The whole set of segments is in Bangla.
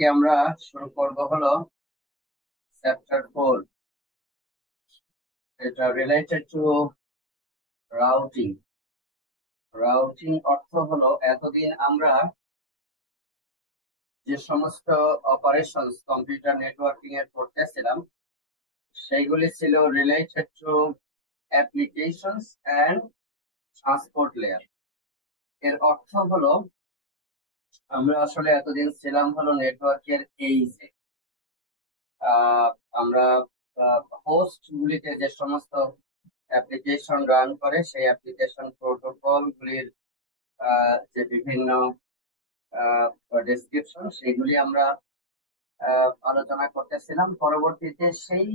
আজকে আমরা শুরু করব হলো চ্যাপ্টার 4, এটা রিলেটেড টু রাউটিং। রাউটিং অর্থ হলো এতদিন আমরা যে সমস্ত অপারেশনস কম্পিউটার নেটওয়ার্কিং এর করতেছিলাম সেইগুলি ছিল related to applications and transport layer. এর অর্থ হলো আমরা আসলে এতদিন ছিলাম হলো নেটওয়ার্কের এই যে আহ, আমরা হোস্ট গুলিতে যে সমস্ত অ্যাপ্লিকেশন রান করে সেই অ্যাপ্লিকেশন প্রোটোকল গুলির যে বিভিন্ন ডেসক্রিপশন সেগুলি আমরা আলোচনা করতেছিলাম। পরবর্তীতে সেই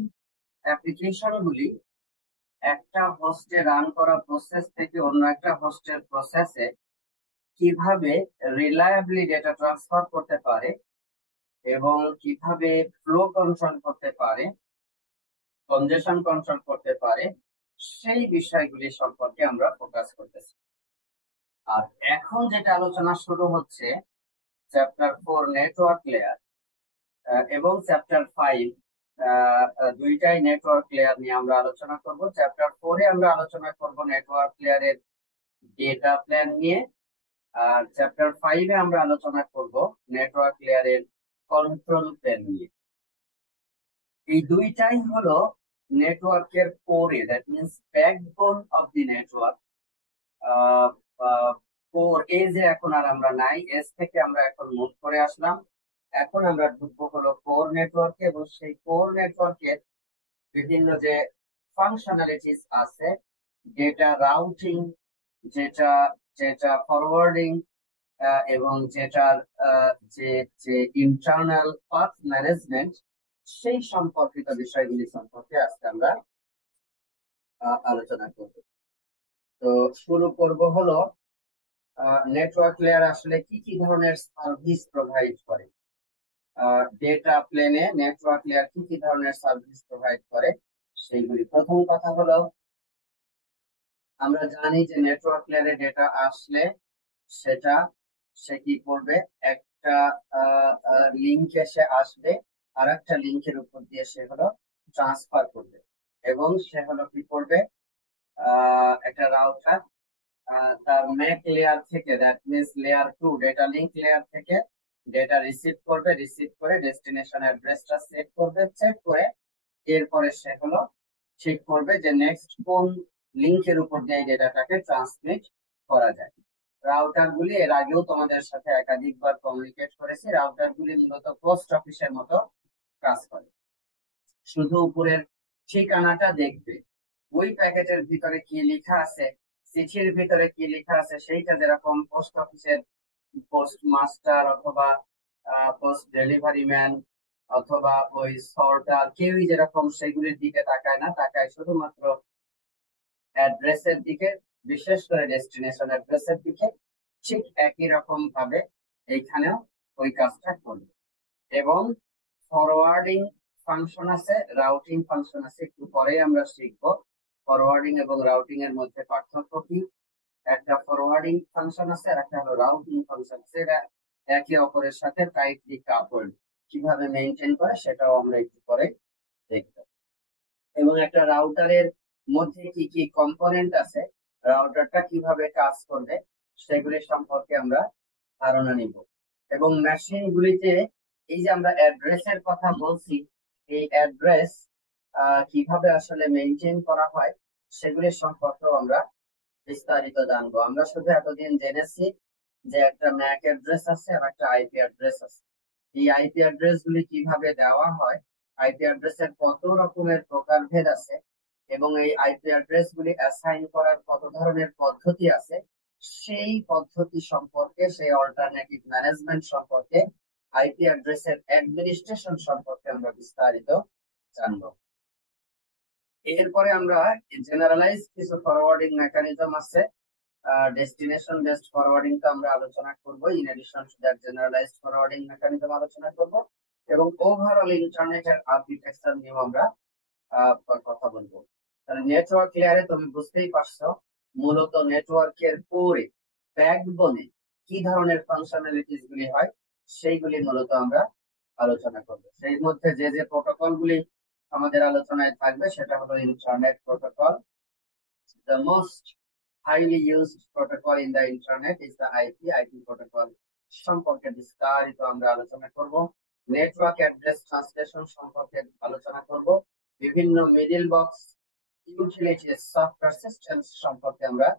অ্যাপ্লিকেশন গুলি একটা হোস্টে রান করা প্রসেস থেকে অন্য একটা হোস্টের প্রসেসে কিভাবে রিলায়েবলি ডেটা ট্রান্সফার করতে পারে এবং কিভাবে ফ্লো কন্ট্রোল করতে পারে, কনজেশন কন্ট্রোল করতে পারে, সেই বিষয়গুলি সম্পর্কে আমরা ফোকাস করতেছি। আর এখন যেটা আলোচনা শুরু হচ্ছে চ্যাপ্টার 4 নেটওয়ার্ক লেয়ার এবং চ্যাপ্টার 5, দুইটাই নেটওয়ার্ক লেয়ার নিয়ে আমরা আলোচনা করব। চ্যাপ্টার 4-এ আমরা আলোচনা করব নেটওয়ার্ক লেয়ারের ডেটা প্ল্যান নিয়ে, আর চ্যাপ্টার 5-এ আমরা আলোচনা করব নেটওয়ার্ক লেয়ারের কন্ট্রোল প্ল্যান নিয়ে। এই দুইটাই হলো নেটওয়ার্কের কোরে, that means backbone of the network. Core edge এ এখন আর আমরা নাই, এজ থেকে আমরা এখন মুভ করে আসলাম। এখন আমরা ঢুকবো হলো কোর নেটওয়ার্কে এবং সেই কোর নেটওয়ার্কের বিভিন্ন যে ফাংশনালিটিস আছে, ডেটা রাউটিং, যেটা যেটা ফরওয়ার্ডিং এবং যেটার যে যে ইন্টারনাল পাথ ম্যানেজমেন্ট, সেই সম্পর্কিত বিষয়গুলি সম্পর্কে আজকে আমরা আলোচনা করব। তো শুরু করব হলো নেটওয়ার্ক লেয়ার আসলে কি কি ধরনের সার্ভিস প্রোভাইড করে, ডেটা প্লেনে নেটওয়ার্ক লেয়ার কি কি ধরনের সার্ভিস প্রোভাইড করে সেইগুলি। প্রথম কথা হলো আমরা জানি যে নেটওয়ার্ক লেয়ারে ডেটা আসলে সেটা সে কি করবে, একটা লিঙ্কে সে আসবে, আর একটা লিঙ্কের উপর দিয়ে সে হলো ট্রান্সফার করবে এবং সে হলো কি করবে, একটা রাউটার তার ম্যাক লেয়ার থেকে, that means layer 2 data link layer থেকে ডেটা রিসিভ করবে, রিসিভ করে ডেস্টিনেশন অ্যাড্রেসটা সেট করবে, সেট করে এরপরে সে হলো ঠিক করবে যে নেক্সট কোন লিংকের উপর দিয়ে ডেটাটাকে ট্রান্সমিট করা যায়। রাউটার গুলি এর আগেও তোমাদের সাথে একাধিকবার কমিউনিকেট করেছি। রাউটার গুলি মূলত পোস্ট অফিসের মতো কাজ করে, শুধু উপরের ঠিকানাটা দেখবে, ওই প্যাকেটের ভিতরে কি লেখা আছে, চিঠির ভিতরে কি লেখা আছে, সেইটা যেরকম পোস্ট অফিসের পোস্ট মাস্টার অথবা পোস্ট ডেলিভারি ম্যান অথবা ওই সর্টার, কেউই যেরকম সেগুলির দিকে তাকায় না, তাকায় শুধুমাত্র অ্যাড্রেসের দিকে, বিশেষ করে ডেস্টিনেশন অ্যাড্রেসের দিকে। ঠিক একই রকম ভাবে এইখানেও ওই কাজটা করবে। এবং ফরওয়ার্ডিং ফাংশন আছে, রাউটিং ফাংশন আছে, একটু পরেই আমরা শিখবো ফরওয়ার্ডিং এবং রাউটিং এর মধ্যে পার্থক্য কি। একটা ফরওয়ার্ডিং ফাংশন আছে আর একটা হলো রাউটিং ফাংশন আছে, এরা একে অপরের সাথে টাইটলি কাপড় কিভাবে মেনটেন করে সেটাও আমরা একটু পরে দেখবো। এবং একটা রাউটারের মধ্যে কি কি কম্পোনেন্ট আছে, রাউটারটা কিভাবে কাজ করবে সেগুলি সম্পর্কে আমরা ধারণা নিব। এবং মেশিন গুলিতে এই যে আমরা অ্যাড্রেসের কথা বলছি, এই অ্যাড্রেস কিভাবে আসলে মেনটেন করা হয় সেগুলির সম্পর্কেও আমরা বিস্তারিত জানবো। আমরা শুধু এতদিন জেনেছি যে একটা ম্যাক অ্যাড্রেস আছে আর একটা আইপি অ্যাড্রেস আছে। এই আইপি অ্যাড্রেস গুলি কিভাবে দেওয়া হয়, আইপি অ্যাড্রেসের কত রকমের প্রকারভেদ আছে এবং এই আইপি অ্যাড্রেস গুলি অ্যাসাইন করার কত ধরনের পদ্ধতি আছে, সেই পদ্ধতি সম্পর্কে, সেই অল্টারনেটিভ ম্যানেজমেন্ট সম্পর্কে, আইপি অ্যাড্রেসের অ্যাডমিনিস্ট্রেশন সম্পর্কে আমরা বিস্তারিত জানবো। এরপরে আমরা জেনারেলাইজ কিছু ফরওয়ার্ডিং মেকানিজম আছে, ডেস্টিনেশন বেসড ফরওয়ার্ডিং টা আমরা আলোচনা করব, in addition to that generalised forwarding mechanism আলোচনা করব, এবং ওভারঅল ইন্টারনেটের আর্কিটেকচার নিয়ে আমরা কথা বলবো। তাহলে নেটওয়ার্ক লেয়ারে তুমি বুঝতেই পারছো মূলত নেটওয়ার্কের কোরে, ব্যাকবোনে কি ধরনের ফাংশনালিটিস গুলি হয় সেইগুলি মূলত আমরা আলোচনা করব। সেই মধ্যে যে যে প্রোটোকল গুলি আমাদের আলোচনায় থাকবে সেটা হলো internet protocol. The most highly used protocol in the internet is the IP protocol সম্পর্কে বিস্তারিত আমরা আলোচনা করব। নেটওয়ার্ক অ্যাড্রেস ট্রান্সলেশন সম্পর্কে আলোচনা করব। বিভিন্ন middle box utilities software systems সম্পর্কে আমরা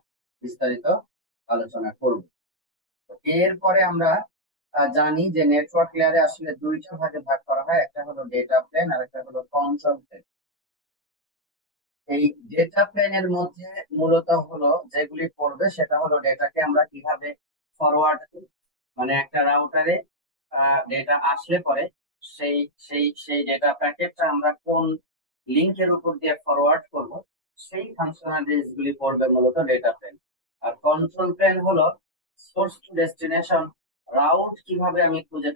বিস্তারিত আলোচনা করব। এরপরে আমরা জানি যে নেটওয়ার্ক লেয়ারে আসলে দুইটা ভাগে ভাগ করা হয়, একটা হলো ডেটা প্লেন আর একটা হলো কন্ট্রোল প্লেন। এই ডেটা প্লেনের মধ্যে মূলত হলো যেগুলি পড়বে সেটা হলো ডেটাকে আমরা কিভাবে ফরওয়ার্ড করি, মানে একটা রাউটারে ডেটা আসলে পরে সেই সেই সেই ডেটা প্যাকেটটা আমরা কোন লিংকের উপর দিয়ে ফরওয়ার্ড করব, সেই ফাংশনালিটিস গুলি পড়বে মূলত ডেটা প্লেন। আর কন্ট্রোল প্লেন হলো সোর্স টু ডেস্টিনেশন, রাউট কিভাবে আমি খুঁজে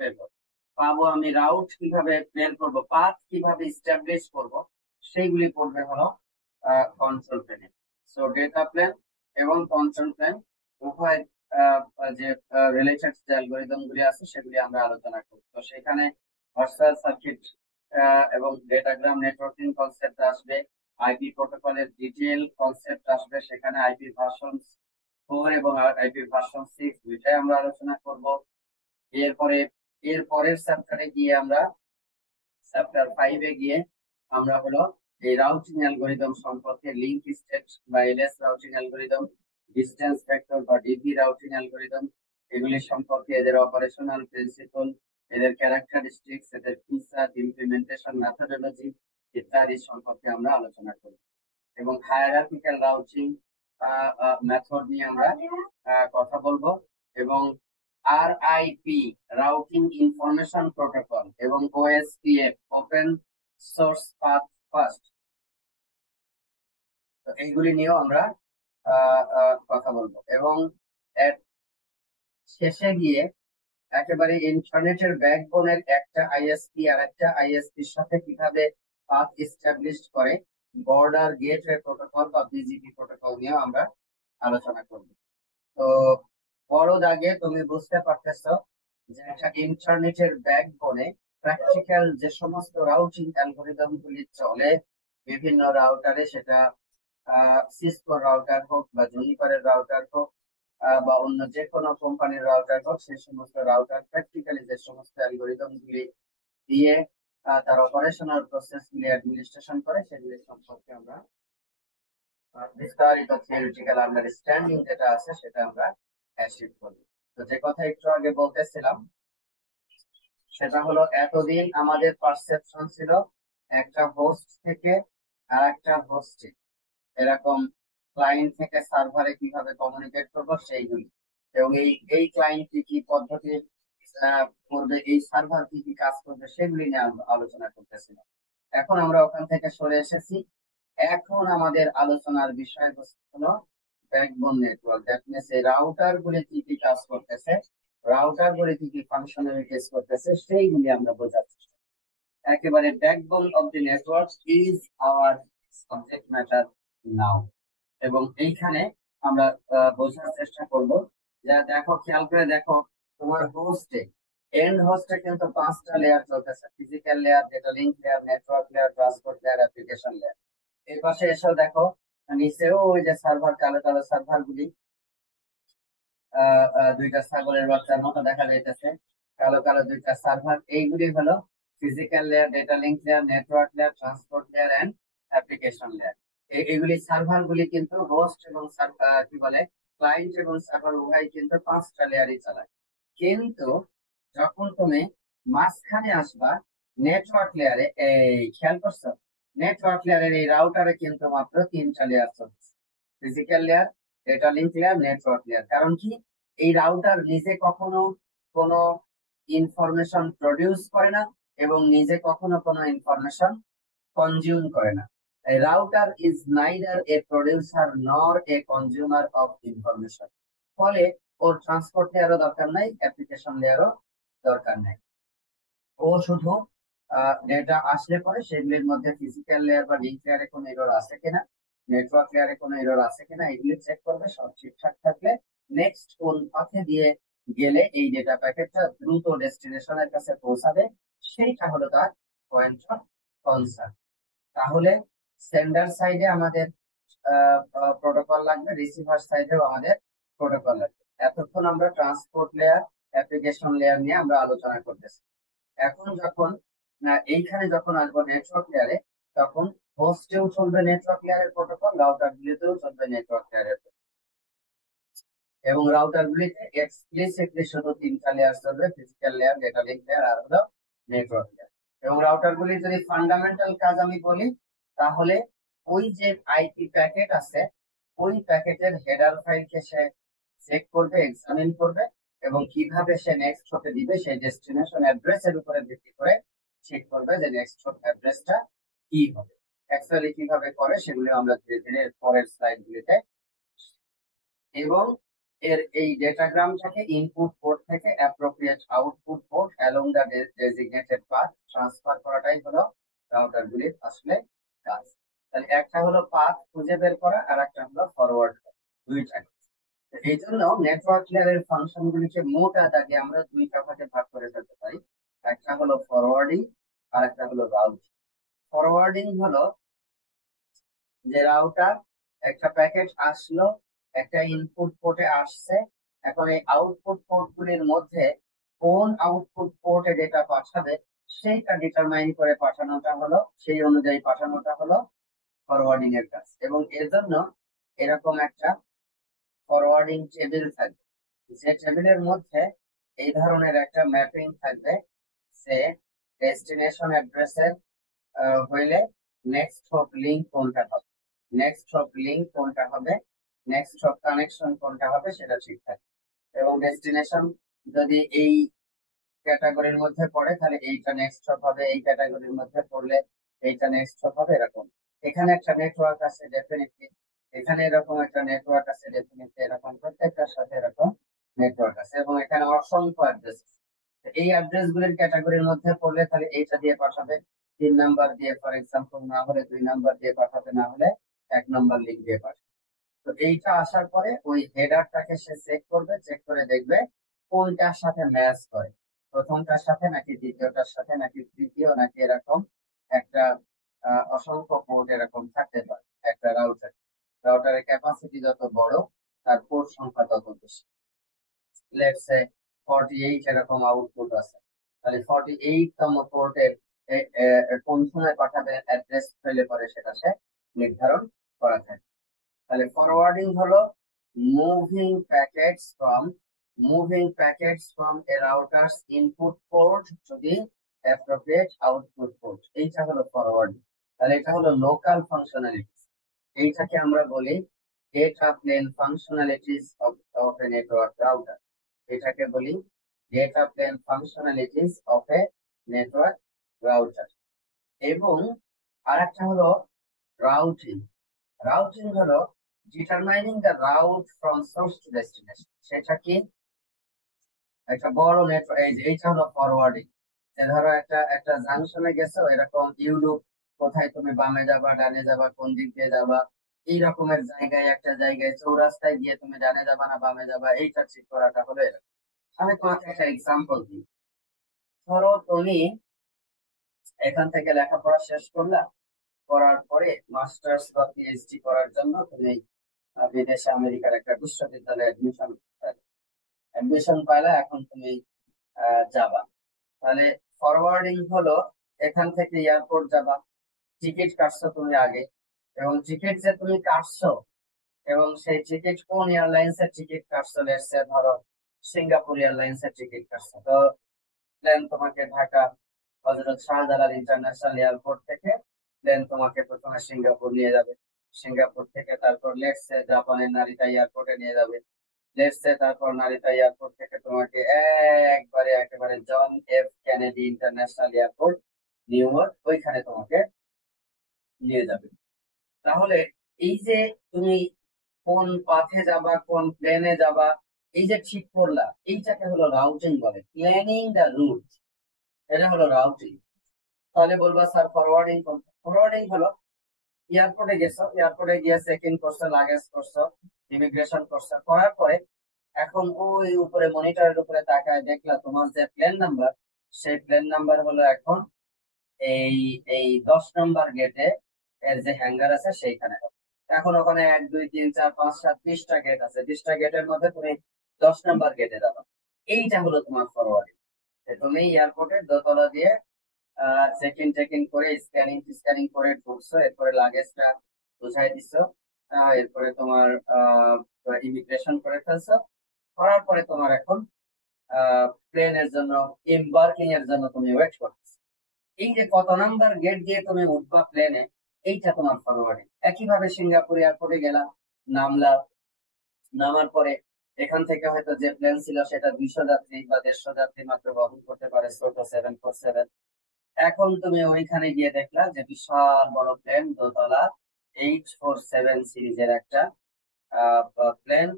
পাবো, আমি রাউট কিভাবে বের করব, পাথ কিভাবে এস্টাবলিশ করব, সেইগুলি পড়বে হলো কন্ট্রোল প্লেনে। সো ডেটা প্লেন এবং কন্ট্রোল প্লেন উভয় যে রিলেটেড যে অ্যালগরিদম গুলি আছে সেগুলি আমরা আলোচনা করব। তো সেখানে ভার্চুয়াল সার্কিট এবং ডেটাগ্রাম নেটওয়ার্কিং কনসেপ্ট আসবে, আইপি প্রোটোকলের ডিটেল কনসেপ্ট আসবে, সেখানে আইপি ভার্সন 4 এবং আইপি ভার্সন 6 দুইটাই আমরা আলোচনা করব। এরপরে এর পরের চ্যাপ্টারে গিয়ে আমরা চ্যাপ্টার 5 এ গিয়ে আমরা হলো এই রাউটিং অ্যালগরিদম সম্পর্কে, লিংক স্টেট বা LS routing algorithm, distance vector বা ডিবি রাউটিং অ্যালগরিদম, এগুলি সম্পর্কে, এদের অপারেশনাল প্রিন্সিপল, এদের ক্যারেক্টারিস্টিক্স, এদের ফিচার, ইমপ্লিমেন্টেশন মেথডোলজি ইত্যাদি সম্পর্কে আমরা আলোচনা করব। এবং হায়ারার্কিক্যাল রাউটিং মেথড নিয়ে আমরা কথা বলবো। এবং আরআইপি রাউটিং ইনফরমেশন প্রোটোকল এবং OSPF open source path first, এইগুলি নিয়েও আমরা কথা বলবো। এবং এর শেষে গিয়ে একেবারে ইন্টারনেটের ব্যাকবোনের একটা আইএসপি আর একটা আইএসপির সাথে কিভাবে পাথ এস্টাবলিশ করে, বর্ডার গেটওয়ে প্রোটোকল বা বিজিপি প্রোটোকল নিয়েও আমরা আলোচনা করব। তো বড় দাগে তুমি বুঝতে পারতেছো যে একটা ইন্টারনেটের ব্যাকবোনে প্র্যাকটিক্যাল যে সমস্ত রাউটিং অ্যালগরিদম গুলি চলে বিভিন্ন রাউটারে, সেটা সিসকো রাউটার হোক বা জুনিপারের রাউটার হোক বা অন্য যে কোনো কোম্পানির রাউটার হোক, সেই সমস্ত রাউটার প্র্যাকটিক্যালি যে সমস্ত অ্যালগরিদম গুলি দিয়ে তার অপারেশনাল প্রসেস গুলি অ্যাডমিনিস্ট্রেশন করে, সেগুলি সম্পর্কে আমরা বিস্তারিত থিওরিটিক্যাল আন্ডারস্ট্যান্ডিং যেটা আছে সেটা আমরা অ্যাচিভ করি। তো যে কথা একটু আগে বলতেছিলাম সেটা হলো, এতদিন আমাদের পারসেপশন ছিল একটা হোস্ট থেকে আর একটা হোস্টে এরকম ক্লায়েন্ট থেকে সার্ভারে কিভাবে কমিউনিকেট করবো সেইগুলি, এবং এই এই ক্লায়েন্ট কি কি পদ্ধতি করবে, এই সার্ভার কি কি কাজ করবে, সেগুলি নিয়ে আলোচনা করতেছিলাম। এখন আমরা ওখান থেকে সরে এসেছি। এখন আমাদের আলোচনার বিষয়বস্তু হলো ব্যাকবোন নেটওয়ার্ক। দ্যাট মিনস এই রাউটার গুলি কি কি কাজ করতেছে, রাউটার গুলি কি কি ফাংশনালিটিস করতেছে, সেইগুলি আমরা বোঝার চেষ্টা করি। একেবারে backbone of the network is our subject matter now. এবং এইখানে আমরা বোঝার চেষ্টা করব যে দেখো, খেয়াল করে দেখো, তোমার হোস্টে এন্ড হোস্টে কিন্তু 5টা লেয়ার চলতেছে, physical layer, data link layer, network layer, transport layer, application layer. এর পাশে এসেও দেখো নিচেও ওই যে সার্ভার, কালো কালো সার্ভার গুলি, দুইটা ছাগলের বাচ্চার মতো দেখা যাইতেছে, কালো কালো দুইটা সার্ভার, এইগুলি হলো physical layer, data link layer, network layer, transport layer and application layer. এগুলি সার্ভার গুলি কিন্তু হোস্ট এবং কি বলে ক্লায়েন্ট এবং সার্ভার উভয় কিন্তু 5টা লেয়ারই চালায়। কিন্তু যখন তুমি মাঝখানে আসবা নেটওয়ার্ক লেয়ারে, এই খেয়াল করছো, নেটওয়ার্ক লেয়ারের এই রাউটারে কিন্তু মাত্র 3টা লেয়ার চলছে, physical layer, data link layer, network layer. কারণ কি, এই রাউটার নিজে কখনো কোনো ইনফরমেশন প্রডিউস করে না এবং নিজে কখনো কোনো ইনফরমেশন কনজিউম করে না। A router is neither a producer nor a consumer of information. ফলে ওর ট্রান্সপোর্ট লেয়ারও দরকার নাই, অ্যাপ্লিকেশন লেয়ারও দরকার নাই। ও শুধু ডেটা আসলে পরে সেগুলির মধ্যে ফিজিক্যাল লেয়ার বা লিংক লেয়ারে কোনো এরর আছে কিনা, নেটওয়ার্ক লেয়ারে কোনো এরর আছে কিনা, এগুলি চেক করবে। সব ঠিকঠাক থাকলে নেক্সট কোন পাথে দিয়ে গেলে এই ডেটা প্যাকেটটা দ্রুত ডেস্টিনেশনের কাছে পৌঁছাবে, সেইটা হলো তার পয়েন্ট অফ কনসার্ন। তাহলে সেন্ডার সাইডে আমাদের প্রোটোকল লাগবে, রিসিভার সাইডেও আমাদের প্রোটোকল লাগবে। এতক্ষণ আমরা ট্রান্সপোর্ট লেয়ার, অ্যাপ্লিকেশন লেয়ার নিয়ে আমরা আলোচনা করতেছি। এখন যখন এইখানে যখন আসবো নেটওয়ার্ক লেয়ারে, তখন হোস্টেও চলবে নেটওয়ার্ক লেয়ারের প্রোটোকল, রাউটার গুলিতেও চলবে নেটওয়ার্ক লেয়ারের, এবং রাউটার গুলিতে এক্সপ্লিসিটলি শুধু তিনটা লেয়ার চলবে, physical layer, data link layer, আর হলো নেটওয়ার্ক লেয়ার। এবং রাউটার গুলির যদি ফান্ডামেন্টাল কাজ আমি বলি, তাহলে ওই যে আইপি প্যাকেট আছে, ওই প্যাকেটের হেডার ফাইলকে সে চেক করবে, এক্সামিন করবে, এবং কিভাবে সে নেক্সট হতে দিবে সেই ডেস্টিনেশন অ্যাড্রেসের উপরে ভিত্তি করে চেক করবে যে নেক্সট হপ অ্যাড্রেসটা কি হবে। অ্যাকচুয়ালি কিভাবে করে সেগুলো আমরা ধীরে ধীরে পরের স্লাইড গুলিতে। এবং এর এই ডেটাগ্রামটাকে ইনপুট পোর্ট থেকে appropriate output port along the designated path transfer করাটাই হলো রাউটার গুলির আসলে কাজ। তাহলে একটা হলো পাথ খুঁজে বের করা, আর একটা হলো ফরওয়ার্ড, দুইটা। এই জন্য নেটওয়ার্ক লেয়ারের ফাংশন গুলিকে মোটা দাগে আমরা দুইটা ভাগে ভাগ করে ফেলতে পারি। একটা হলো ফরওয়ার্ডিং, আর একটা হলো রাউটিং। ফরওয়ার্ডিং হলো যে রাউটার একটা প্যাকেট আসলো, একটা ইনপুট পোর্টে আসছে, এখন এই আউটপুট পোর্ট গুলির মধ্যে কোন আউটপুট পোর্টে ডেটা পাঠাবে সেইটা ডিটারমাইন করে পাঠানোটা হলো, সেই অনুযায়ী পাঠানোটা হলো ফরওয়ার্ডিং এর কাজ। এবং এর জন্য এরকম একটা ফরওয়ার্ডিং টেবিল থাকবে, যে টেবিলের মধ্যে এই ধরনের একটা ম্যাপিং থাকবে, সে ডেস্টিনেশন অ্যাড্রেসের হইলে নেক্সট হপ লিঙ্ক কোনটা হবে, নেক্সট হপ লিঙ্ক কোনটা হবে, নেক্সট হপ কানেকশন কোনটা হবে সেটা ঠিক থাকে। এবং ডেস্টিনেশন যদি এই ক্যাটাগরির মধ্যে পড়ে তাহলে এইটা নেক্সট হপ হবে, এই ক্যাটাগরির মধ্যে পড়লে এইটা নেক্সট হপ হবে, এরকম। এখানে একটা নেটওয়ার্ক আছে ডেফিনেটলি, এখানে এরকম একটা নেটওয়ার্ক আছে ডেফিনেটলি, এরকম প্রত্যেকটার সাথে এরকম নেটওয়ার্ক আছে, এবং এখানে অসংখ্য অ্যাড্রেস। এই অ্যাড্রেস গুলির ক্যাটাগরির মধ্যে পড়লে তাহলে এইটা দিয়ে পাঠাবে, 3 নাম্বার দিয়ে ফর এক্সাম্পল, না হলে 2 নাম্বার দিয়ে পাঠাবে, না হলে 1 নাম্বার লিঙ্ক দিয়ে পাঠাবে। তো এইটা আসার পরে ওই হেডারটাকে সে চেক করবে, চেক করে দেখবে কোনটার সাথে ম্যাচ করে, প্রথমটার সাথে নাকি দ্বিতীয়টার সাথে নাকি তৃতীয়, নাকি এরকম একটা অসংখ্য পোর্ট এরকম থাকতে পারে একটা রাউটার। রাউটারের ক্যাপাসিটি যত বড় তার পোর্ট সংখ্যা তত বেশি। লেটস সে 48 এরকম আউটপুট আছে, তাহলে 48তম পোর্টের কোন সময় পাঠাবে অ্যাড্রেস ফেলে পরে সেটা সে নির্ধারণ করা থাকে। তাহলে ফরওয়ার্ডিং হলো moving packets from a router's input port to the appropriate output port, এইটা হলো ফরওয়ার্ডিং। তাহলে এটা হলো লোকাল ফাংশনালিটি, এইটাকে আমরা বলি data plane functionalities of a network router, এটাকে বলি data plane functionalities of a network router. এবং আরেকটা হলো রাউটিং। রাউটিং হলো determining the route from source to destination, সেটা কি একটা বড় নেটওয়ার্ক। এইটা হলো ফরওয়ার্ডিং। ধরো একটা একটা জাংশনে গেছো, এরকম ইউরোপ, কোথায় তুমি বামে যাবা ডানে যাবা কোন দিক দিয়ে যাবা, এই রকমের জায়গায় একটা জায়গায় চৌরাস্তায় গিয়ে তুমি ডানে যাবা না বামে যাবা, এইটা ঠিক করাটা হলো এরকম। আমি তোমাকে একটা এক্সাম্পল দিই। ধরো তুমি এখান থেকে লেখাপড়া শেষ করলা, করার পরে মাস্টার্স বা পিএইচডি করার জন্য তুমি বিদেশে আমেরিকার একটা বিশ্ববিদ্যালয়ে অ্যাডমিশন পাইলা, এখন তুমি যাবা। তাহলে ফরওয়ার্ডিং হলো এখান থেকে এয়ারপোর্ট যাবা, টিকিট কাটছো তুমি আগে, এবং টিকিট যে তুমি কাটছো এবং সেই টিকিট কোন এয়ারলাইন্স এর টিকিট কাটছো, লেটসে ধরো সিঙ্গাপুর এয়ারলাইন্স এর টিকিট কাটছো, তো প্লেন তোমাকে ঢাকা হযরত শাহজালাল ইন্টারন্যাশনাল এয়ারপোর্ট থেকে প্লেন তোমাকে প্রথমে সিঙ্গাপুর নিয়ে যাবে, সিঙ্গাপুর থেকে তারপর লেটসে জাপানের নারিতা এয়ারপোর্টে নিয়ে যাবে, লেটসে তারপর নারিতা এয়ারপোর্ট থেকে তোমাকে একেবারে John F Kennedy international airport New York, ওইখানে তোমাকে নিয়ে যাবে। তাহলে এই যে তুমি কোন পাথে যাবা, কোন প্লেনে যাবা, এই যে ঠিক করলা, এইটাকে হলো রাউটিং বলে, প্ল্যানিং দ্য রুট, এটা হলো রাউটিং। তাহলে বলবা স্যার ফরওয়ার্ডিং, ফরওয়ার্ডিং হলো এয়ারপোর্টে গেছো, এয়ারপোর্টে গিয়ে চেক ইন করছো, লাগেজ করছো, ইমিগ্রেশন করছো, করার পরে এখন ওই উপরে মনিটরের উপরে তাকায় দেখলা তোমার যে প্লেন নাম্বার, সেই প্লেন নাম্বার হলো এখন এই এই 10 নম্বর গেটে এর যে হ্যাঙ্গার আছে সেইখানে। এখন ওখানে 1 2 3 4 5 7 20টা গেট আছে, 20টা গেটের মধ্যে তুমি 10 নম্বর গেটে যাবে। এইটা হলো তোমার ফরওয়ার্ডিং। তুমি এয়ারপোর্টের দোতলা দিয়ে চেক ইন করে স্ক্যানিং স্ক্যানিং করে ঢুকছো, এরপরে লাগেজটা বুঝাই দিছো, এরপরে তোমার ইমিগ্রেশন করে ফেলছো, করার পরে তোমার এখন প্লেনের জন্য এম্বার্কিং এর জন্য তুমি ওয়েট করতেছো। এই যে কত নাম্বার গেট দিয়ে তুমি উঠবা প্লেনে, এইটা তোমার ফরওয়ার্ডিং। একইভাবে সিঙ্গাপুর এয়ারপোর্টে গেলা, নামলা, নামার পরে এখান থেকে হয়তো যে প্লেন ছিল সেটা 200 যাত্রী বা 150 যাত্রী মাত্র বহন করতে পারে, ছোট 747। এখন তুমি ওইখানে গিয়ে দেখলা যে বিশাল বড় প্লেন, দোতলা, 847 সিরিজের একটা প্লেন,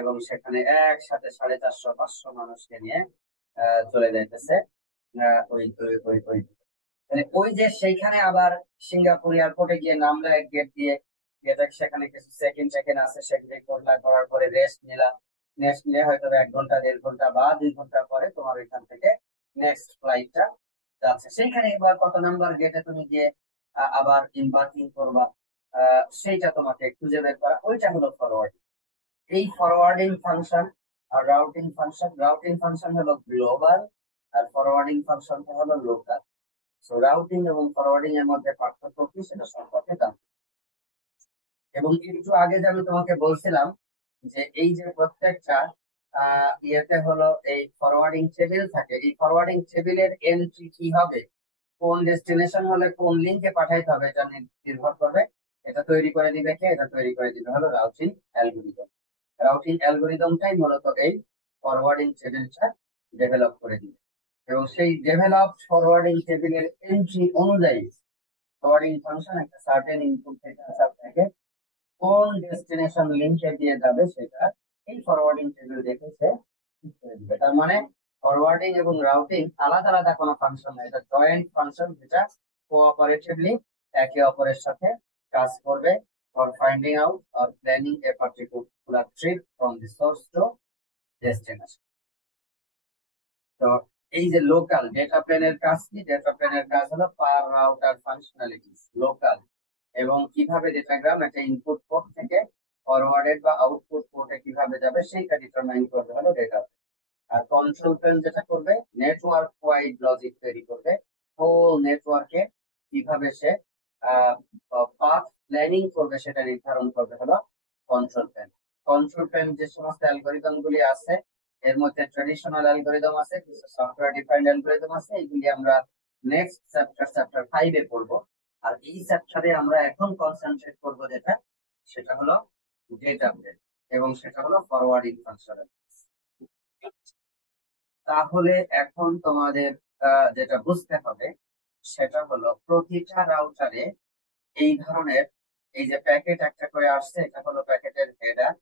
এবং সেখানে একসাথে 450 500 মানুষকে নিয়ে চলে যাইতেছে ওই ওই ওই ওই মানে ওই যে সেইখানে আবার সিঙ্গাপুর এয়ারপোর্টে গিয়ে নামলা এক গেট দিয়ে, গেটে সেখানে কিছু চেক ইন আছে, সেগুলি করলা, করার পরে রেস্ট নিলা, নেক্সট নিয়ে হয়তো 1 ঘন্টা 1.5 ঘন্টা বা 2 ঘন্টা পরে তোমার ওইখান থেকে নেক্সট ফ্লাইটটা যাচ্ছে। সেইখানে এবার কত নাম্বার গেটে তুমি গিয়ে আবার ইম্বার্কিং করবা, সেইটা তোমাকে খুঁজে বের করা, ওইটা হলো ফরওয়ার্ডিং। এই ফরওয়ার্ডিং ফাংশন আর রাউটিং ফাংশন হলো গ্লোবাল, আর ফরওয়ার্ডিং ফাংশনটা হলো লোকাল। সো রাউটিং এবং ফরওয়ার্ডিং এর মধ্যে পার্থক্য কি সেটা সম্পর্কে জানতে। এবং একটু আগে যে আমি তোমাকে বলছিলাম যে এই যে প্রত্যেকটা ইয়েতে হলো এই ফরওয়ার্ডিং টেবিল থাকে, এই ফরওয়ার্ডিং টেবিলের এন্ট্রি কি হবে, কোন ডেস্টিনেশন হলে কোন লিঙ্কে পাঠাইতে হবে, এটা নির্ভর করবে। এটা তৈরি করে দিবে কে? এটা তৈরি করে দিবে হলো রাউটিং অ্যালগোরিদম। রাউটিং অ্যালগোরিদমটাই মূলত এই ফরওয়ার্ডিং টেবিলটা ডেভেলপ করে দিবে। এবং সেই ডেভেলপ ফরওয়ার্ডিং টেবিলের এন্ট্রি অনুযায়ী ফরওয়ার্ডিং ফাংশন একটা সার্টেন ইনপুট থেকে আসার থেকে কোন ডেস্টিনেশন লিঙ্কে দিয়ে যাবে সেটা এই ফরওয়ার্ডিং টেবিল দেখে সে ঠিক করে দিবে। তার মানে ফরওয়ার্ডিং এবং রাউটিং আলাদা আলাদা কোনো ফাংশন না, এটা জয়েন্ট ফাংশন, যেটা কোঅপারেটিভলি একে অপরের সাথে কাজ করবে for finding out or planning a particular trip from the source to destination. তো এই যে লোকাল ডেটা প্লেনের কাজ কি? ডেটা প্লেনের কাজ হলো পার রাউটার ফাংশনালিটিস লোকাল, এবং কিভাবে ডেটাগ্রাম একটা ইনপুট পোর্ট থেকে ফরওয়ার্ডেড বা আউটপুট পোর্টে কিভাবে যাবে সেইটা ডিটারমাইন করবে হলো ডেটা। আর কন্ট্রোল প্লেন যেটা করবে নেটওয়ার্ক ওয়াইড লজিক তৈরি করবে, হোল নেটওয়ার্কে কিভাবে সে পাথ প্ল্যানিং করবে সেটা নির্ধারণ করবে হলো কন্ট্রোল প্লেন। কন্ট্রোল প্লেন যে সমস্ত অ্যালগোরিদম গুলি আছে, এর মধ্যে ট্রেডিশনাল অ্যালগোরিদম আছে, কিছু সফটওয়্যার ডিফাইন্ড অ্যালগোরিদম আছে, এগুলি আমরা নেক্সট চ্যাপ্টার 5-এ পড়বো। আর এই চ্যাপ্টারে আমরা এখন কনসেন্ট্রেট করবো যেটা, সেটা হলো ডেটা প্লেন, এবং সেটা হলো ফরওয়ার্ডিং ফাংশন। তাহলে এখন তোমাদের যেটা বুঝতে হবে সেটা হলো প্রতিটা রাউটারে এই ধরনের এই যে প্যাকেট একটা করে আসছে, এটা হলো প্যাকেটের হেডার।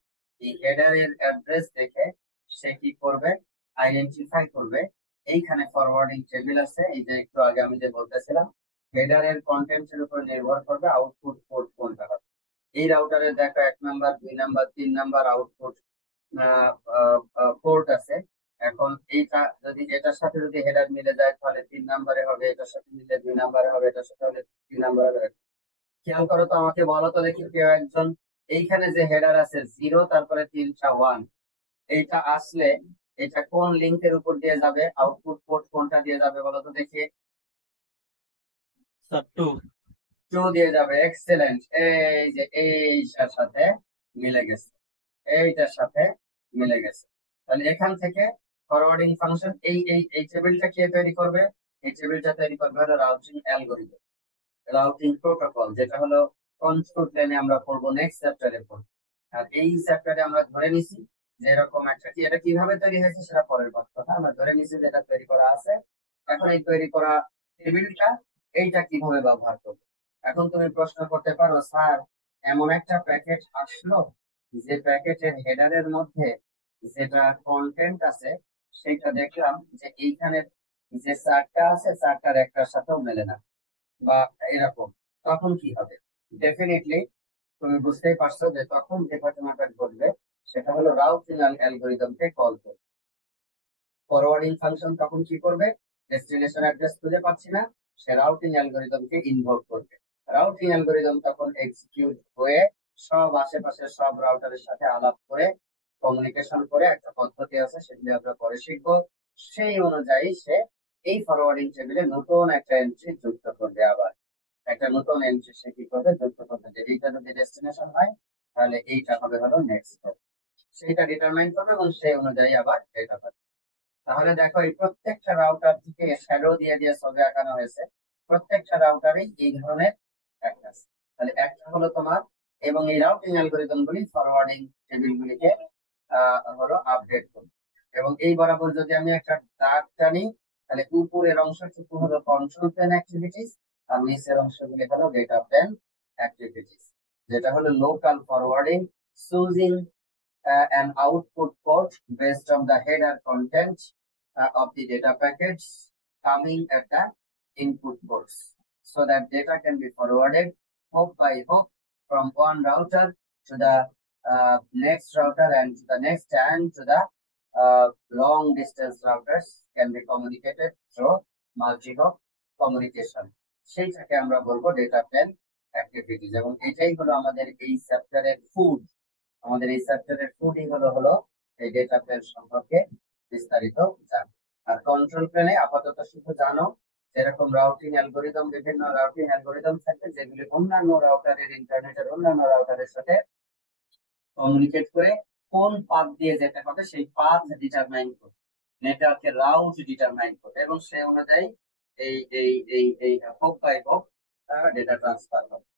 এই হেডারের অ্যাড্রেস দেখে সে কি করবে, আইডেন্টিফাই করবে এইখানে ফরওয়ার্ডিং টেবিল আছে। এই যে একটু আগে আমি যে বলতেছিলাম, হেডারের কন্টেন্টের উপর নির্ভর করবে আউটপুট পোর্ট কোনটা হবে। এই রাউটারে দেখো 1 number 2 number 3 number output port আছে। এখন এইটা যদি এটার সাথে যদি হেডার মিলে যায় তাহলে 3 নাম্বারে হবে, এটার সাথে মিলে 2 নাম্বারে হবে, এটার সাথে হলে 3 নাম্বার হবে। খেয়াল করো তো, আমাকে বলো তো দেখি কেউ একজন, এইখানে যে হেডার আছে 0 তারপরে 3টা 1, এইটা আসলে এটা কোন লিঙ্কের উপর দিয়ে যাবে, আউটপুট পোর্ট কোনটা দিয়ে যাবে বলো তো দেখি। স্যার 2 2 দিয়ে যাবে। এক্সেলেন্ট, এই যে এইটার সাথে মিলে গেছে, এইটার সাথে মিলে গেছে। তাহলে এখান থেকে ফরওয়ার্ডিং ফাংশন এই এই এই টেবিলটা কে তৈরি করবে? এই টেবিলটা তৈরি করবে হলো রাউটিং অ্যালগোরিদম, রাউটিং প্রোটোকল, যেটা হলো কন্ট্রোল প্লেনে আমরা পড়বো নেক্সট চ্যাপ্টারে পড়বো। আর এই চ্যাপ্টারে আমরা ধরে নিছি যে এরকম একটা কি, এটা কিভাবে তৈরি হয়েছে সেটা পরের কথা, আমরা ধরে নিছি যে এটা তৈরি করা আছে। এখন এই তৈরি করা টেবিলটা এইটা কিভাবে ব্যবহার করবো। এখন তুমি প্রশ্ন করতে পারো, স্যার এমন একটা প্যাকেট আসলো যে প্যাকেটের হেডারের মধ্যে যেটা কন্টেন্ট আছে সেটা দেখলাম যে এইখানে যে চারটা আছে চারটার একটার সাথেও মেলে না, বা এরকম, তখন কি হবে? ডেফিনেটলি তুমি বুঝতেই পারছো যে তখন যে ঘটনাটা ঘটবে সেটা হলো রাউটিং অ্যালগোরিদমকে কল করবে। ফরওয়ার্ডিং ফাংশন তখন কি করবে? ডেস্টিনেশন অ্যাড্রেস খুঁজে পাচ্ছি না, সে রাউটিং অ্যালগোরিদমকে ইনভোক করবে। রাউটিং অ্যালগোরিদম তখন এক্সিকিউট হয়ে সব আশেপাশের সব রাউটারের সাথে আলাপ করে কমিউনিকেশন করে একটা পদ্ধতি আছে, সেগুলি আমরা পরে শিখবো। সেই অনুযায়ী সে এই ফরওয়ার্ডিং টেবিলে নতুন একটা এন্ট্রি যুক্ত করবে। আবার একটা নতুন এন্ট্রি সে কি করবে, যুক্ত করবে যে এইটা যদি ডেস্টিনেশন হয় তাহলে এইটা হবে হলো নেক্সট, সেইটা ডিটারমাইন করবে এবং সেই অনুযায়ী আবার ডেটা পাবে। তাহলে দেখো এই প্রত্যেকটা রাউটার থেকে শ্যাডো দিয়ে দিয়ে ছবি আঁকানো হয়েছে, প্রত্যেকটা রাউটারই এই ধরনের একটা আছে। তাহলে একটা হলো তোমার, এবং এই রাউটিং অ্যালগোরিদম গুলি ফরওয়ার্ডিং টেবিল গুলিকে হলো আপডেট করবে। এবং এই বরাবর যদি আমি একটা দাগ টানি, তাহলে উপরের অংশটুকু হলো কন্ট্রোল প্লেন অ্যাক্টিভিটিস আর নিচের অংশগুলি হলো ডেটা প্লেন অ্যাক্টিভিটিস, যেটা হলো local forwarding, choosing an output port based on the header content of the data packets coming at the input ports, so that data can be forwarded hop by hop from one router to the next router and to the next and to the long distance routers can be communicated through multi-hop communication. সেইটাকে আমরা বলবো ডেটা প্লেন অ্যাক্টিভিটিস, এবং এটাই হলো আমাদের এই চ্যাপ্টারের ফুড। আমাদের এই চ্যাপ্টারের ফুডই হলো এই ডেটা প্লেন সম্পর্কে বিস্তারিত জানো। আর কন্ট্রোল প্লেনে আপাতত শুধু জানো যেরকম রাউটিং অ্যালগোরিদম, বিভিন্ন রাউটিং অ্যালগোরিদম থাকে যেগুলি অন্যান্য রাউটারের, ইন্টারনেটের অন্যান্য রাউটারের সাথে কমিউনিকেট করে কোন পাথ দিয়ে যেতে হবে সেই পাথ ডিটারমাইন করে, নেটওয়ার্কের রাউট ডিটারমাইন করে, এবং সেই অনুযায়ী এই এই এই এই hop by hop data transfer হবে।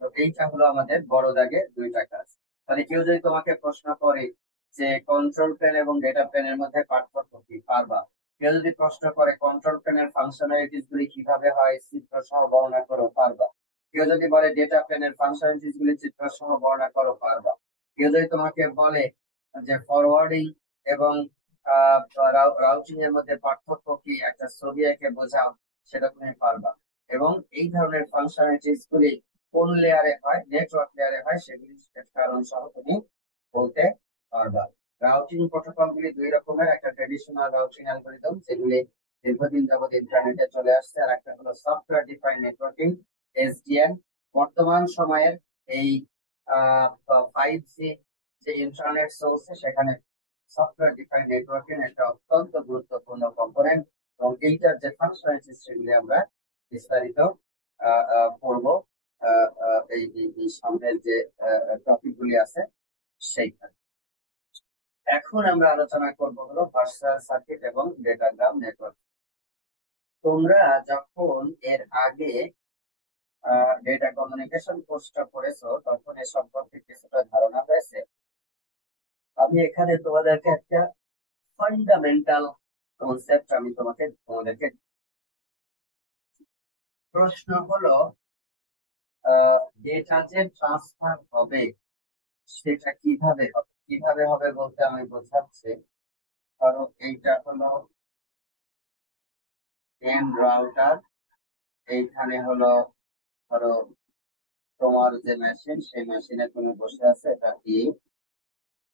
তো এইটা হলো আমাদের বড় দাগে দুইটা কাজ। তাহলে কেউ যদি তোমাকে প্রশ্ন করে যে কন্ট্রোল প্লেন এবং ডেটা প্লেনের মধ্যে পার্থক্য কি, পারবা? কেউ যদি প্রশ্ন করে কন্ট্রোল প্লেনের ফাংশনালিটিস গুলি কিভাবে হয় চিত্র সহ বর্ণনা করো, পারবা? কেউ যদি বলে ডেটা প্লেনের ফাংশনালিটিস গুলি চিত্র সহ বর্ণনা করো, পারবা? কেউ যদি তোমাকে বলে যে ফরওয়ার্ডিং এবং রাউটিং এর মধ্যে পার্থক্য কি, একটা ছবি এঁকে বোঝাও, সেটা তুমি পারবা। এবং এই ধরনের ফাংশনালিটিস গুলি কোন লেয়ারে হয়, নেটওয়ার্ক লেয়ারে হয়, সেগুলি কারণ সহ তুমি বলতে পারবা। রাউটিং প্রোটোকল গুলি দুই রকমের, একটা ট্রেডিশনাল রাউটিং অ্যালগোরিদম যেগুলি দীর্ঘদিন যাবত ইন্টারনেটে চলে আসছে, আর একটা হলো সফটওয়্যার ডিফাইন্ড নেটওয়ার্কিং, এসডিএন। বর্তমান সময়ের এই 5G যে ইন্টারনেট চলছে সেখানে সফটওয়্যার ডিফাইন্ড নেটওয়ার্কিং একটা অত্যন্ত গুরুত্বপূর্ণ কম্পোনেন্ট, এবং এইটার যে ফাংশনালিটিস সেগুলি আমরা বিস্তারিত পড়বো এই সামনের যে টপিক গুলি আছে সেইখানে। এখন আমরা আলোচনা করব হলো ভার্চুয়াল সার্কিট এবং ডেটাগ্রাম নেটওয়ার্ক। তোমরা যখন এর আগে ডেটা কমিউনিকেশন কোর্সটা করেছো তখন এ সম্পর্কে কিছুটা ধারণা হয়েছে। আমি এখানে তোমাদেরকে একটা ফান্ডামেন্টাল কনসেপ্ট আমি তোমাদেরকে প্রশ্ন হলো ডেটা যে ট্রান্সফার হবে সেটা কিভাবে হবে। কিভাবে হবে বলতে আমি বোঝাচ্ছি, ধরো এইটা হলো এন রাউটার, এইখানে হলো ধরো তোমার যে মেশিন, সেই মেশিনে তুমি বসে আছে, এটা ই,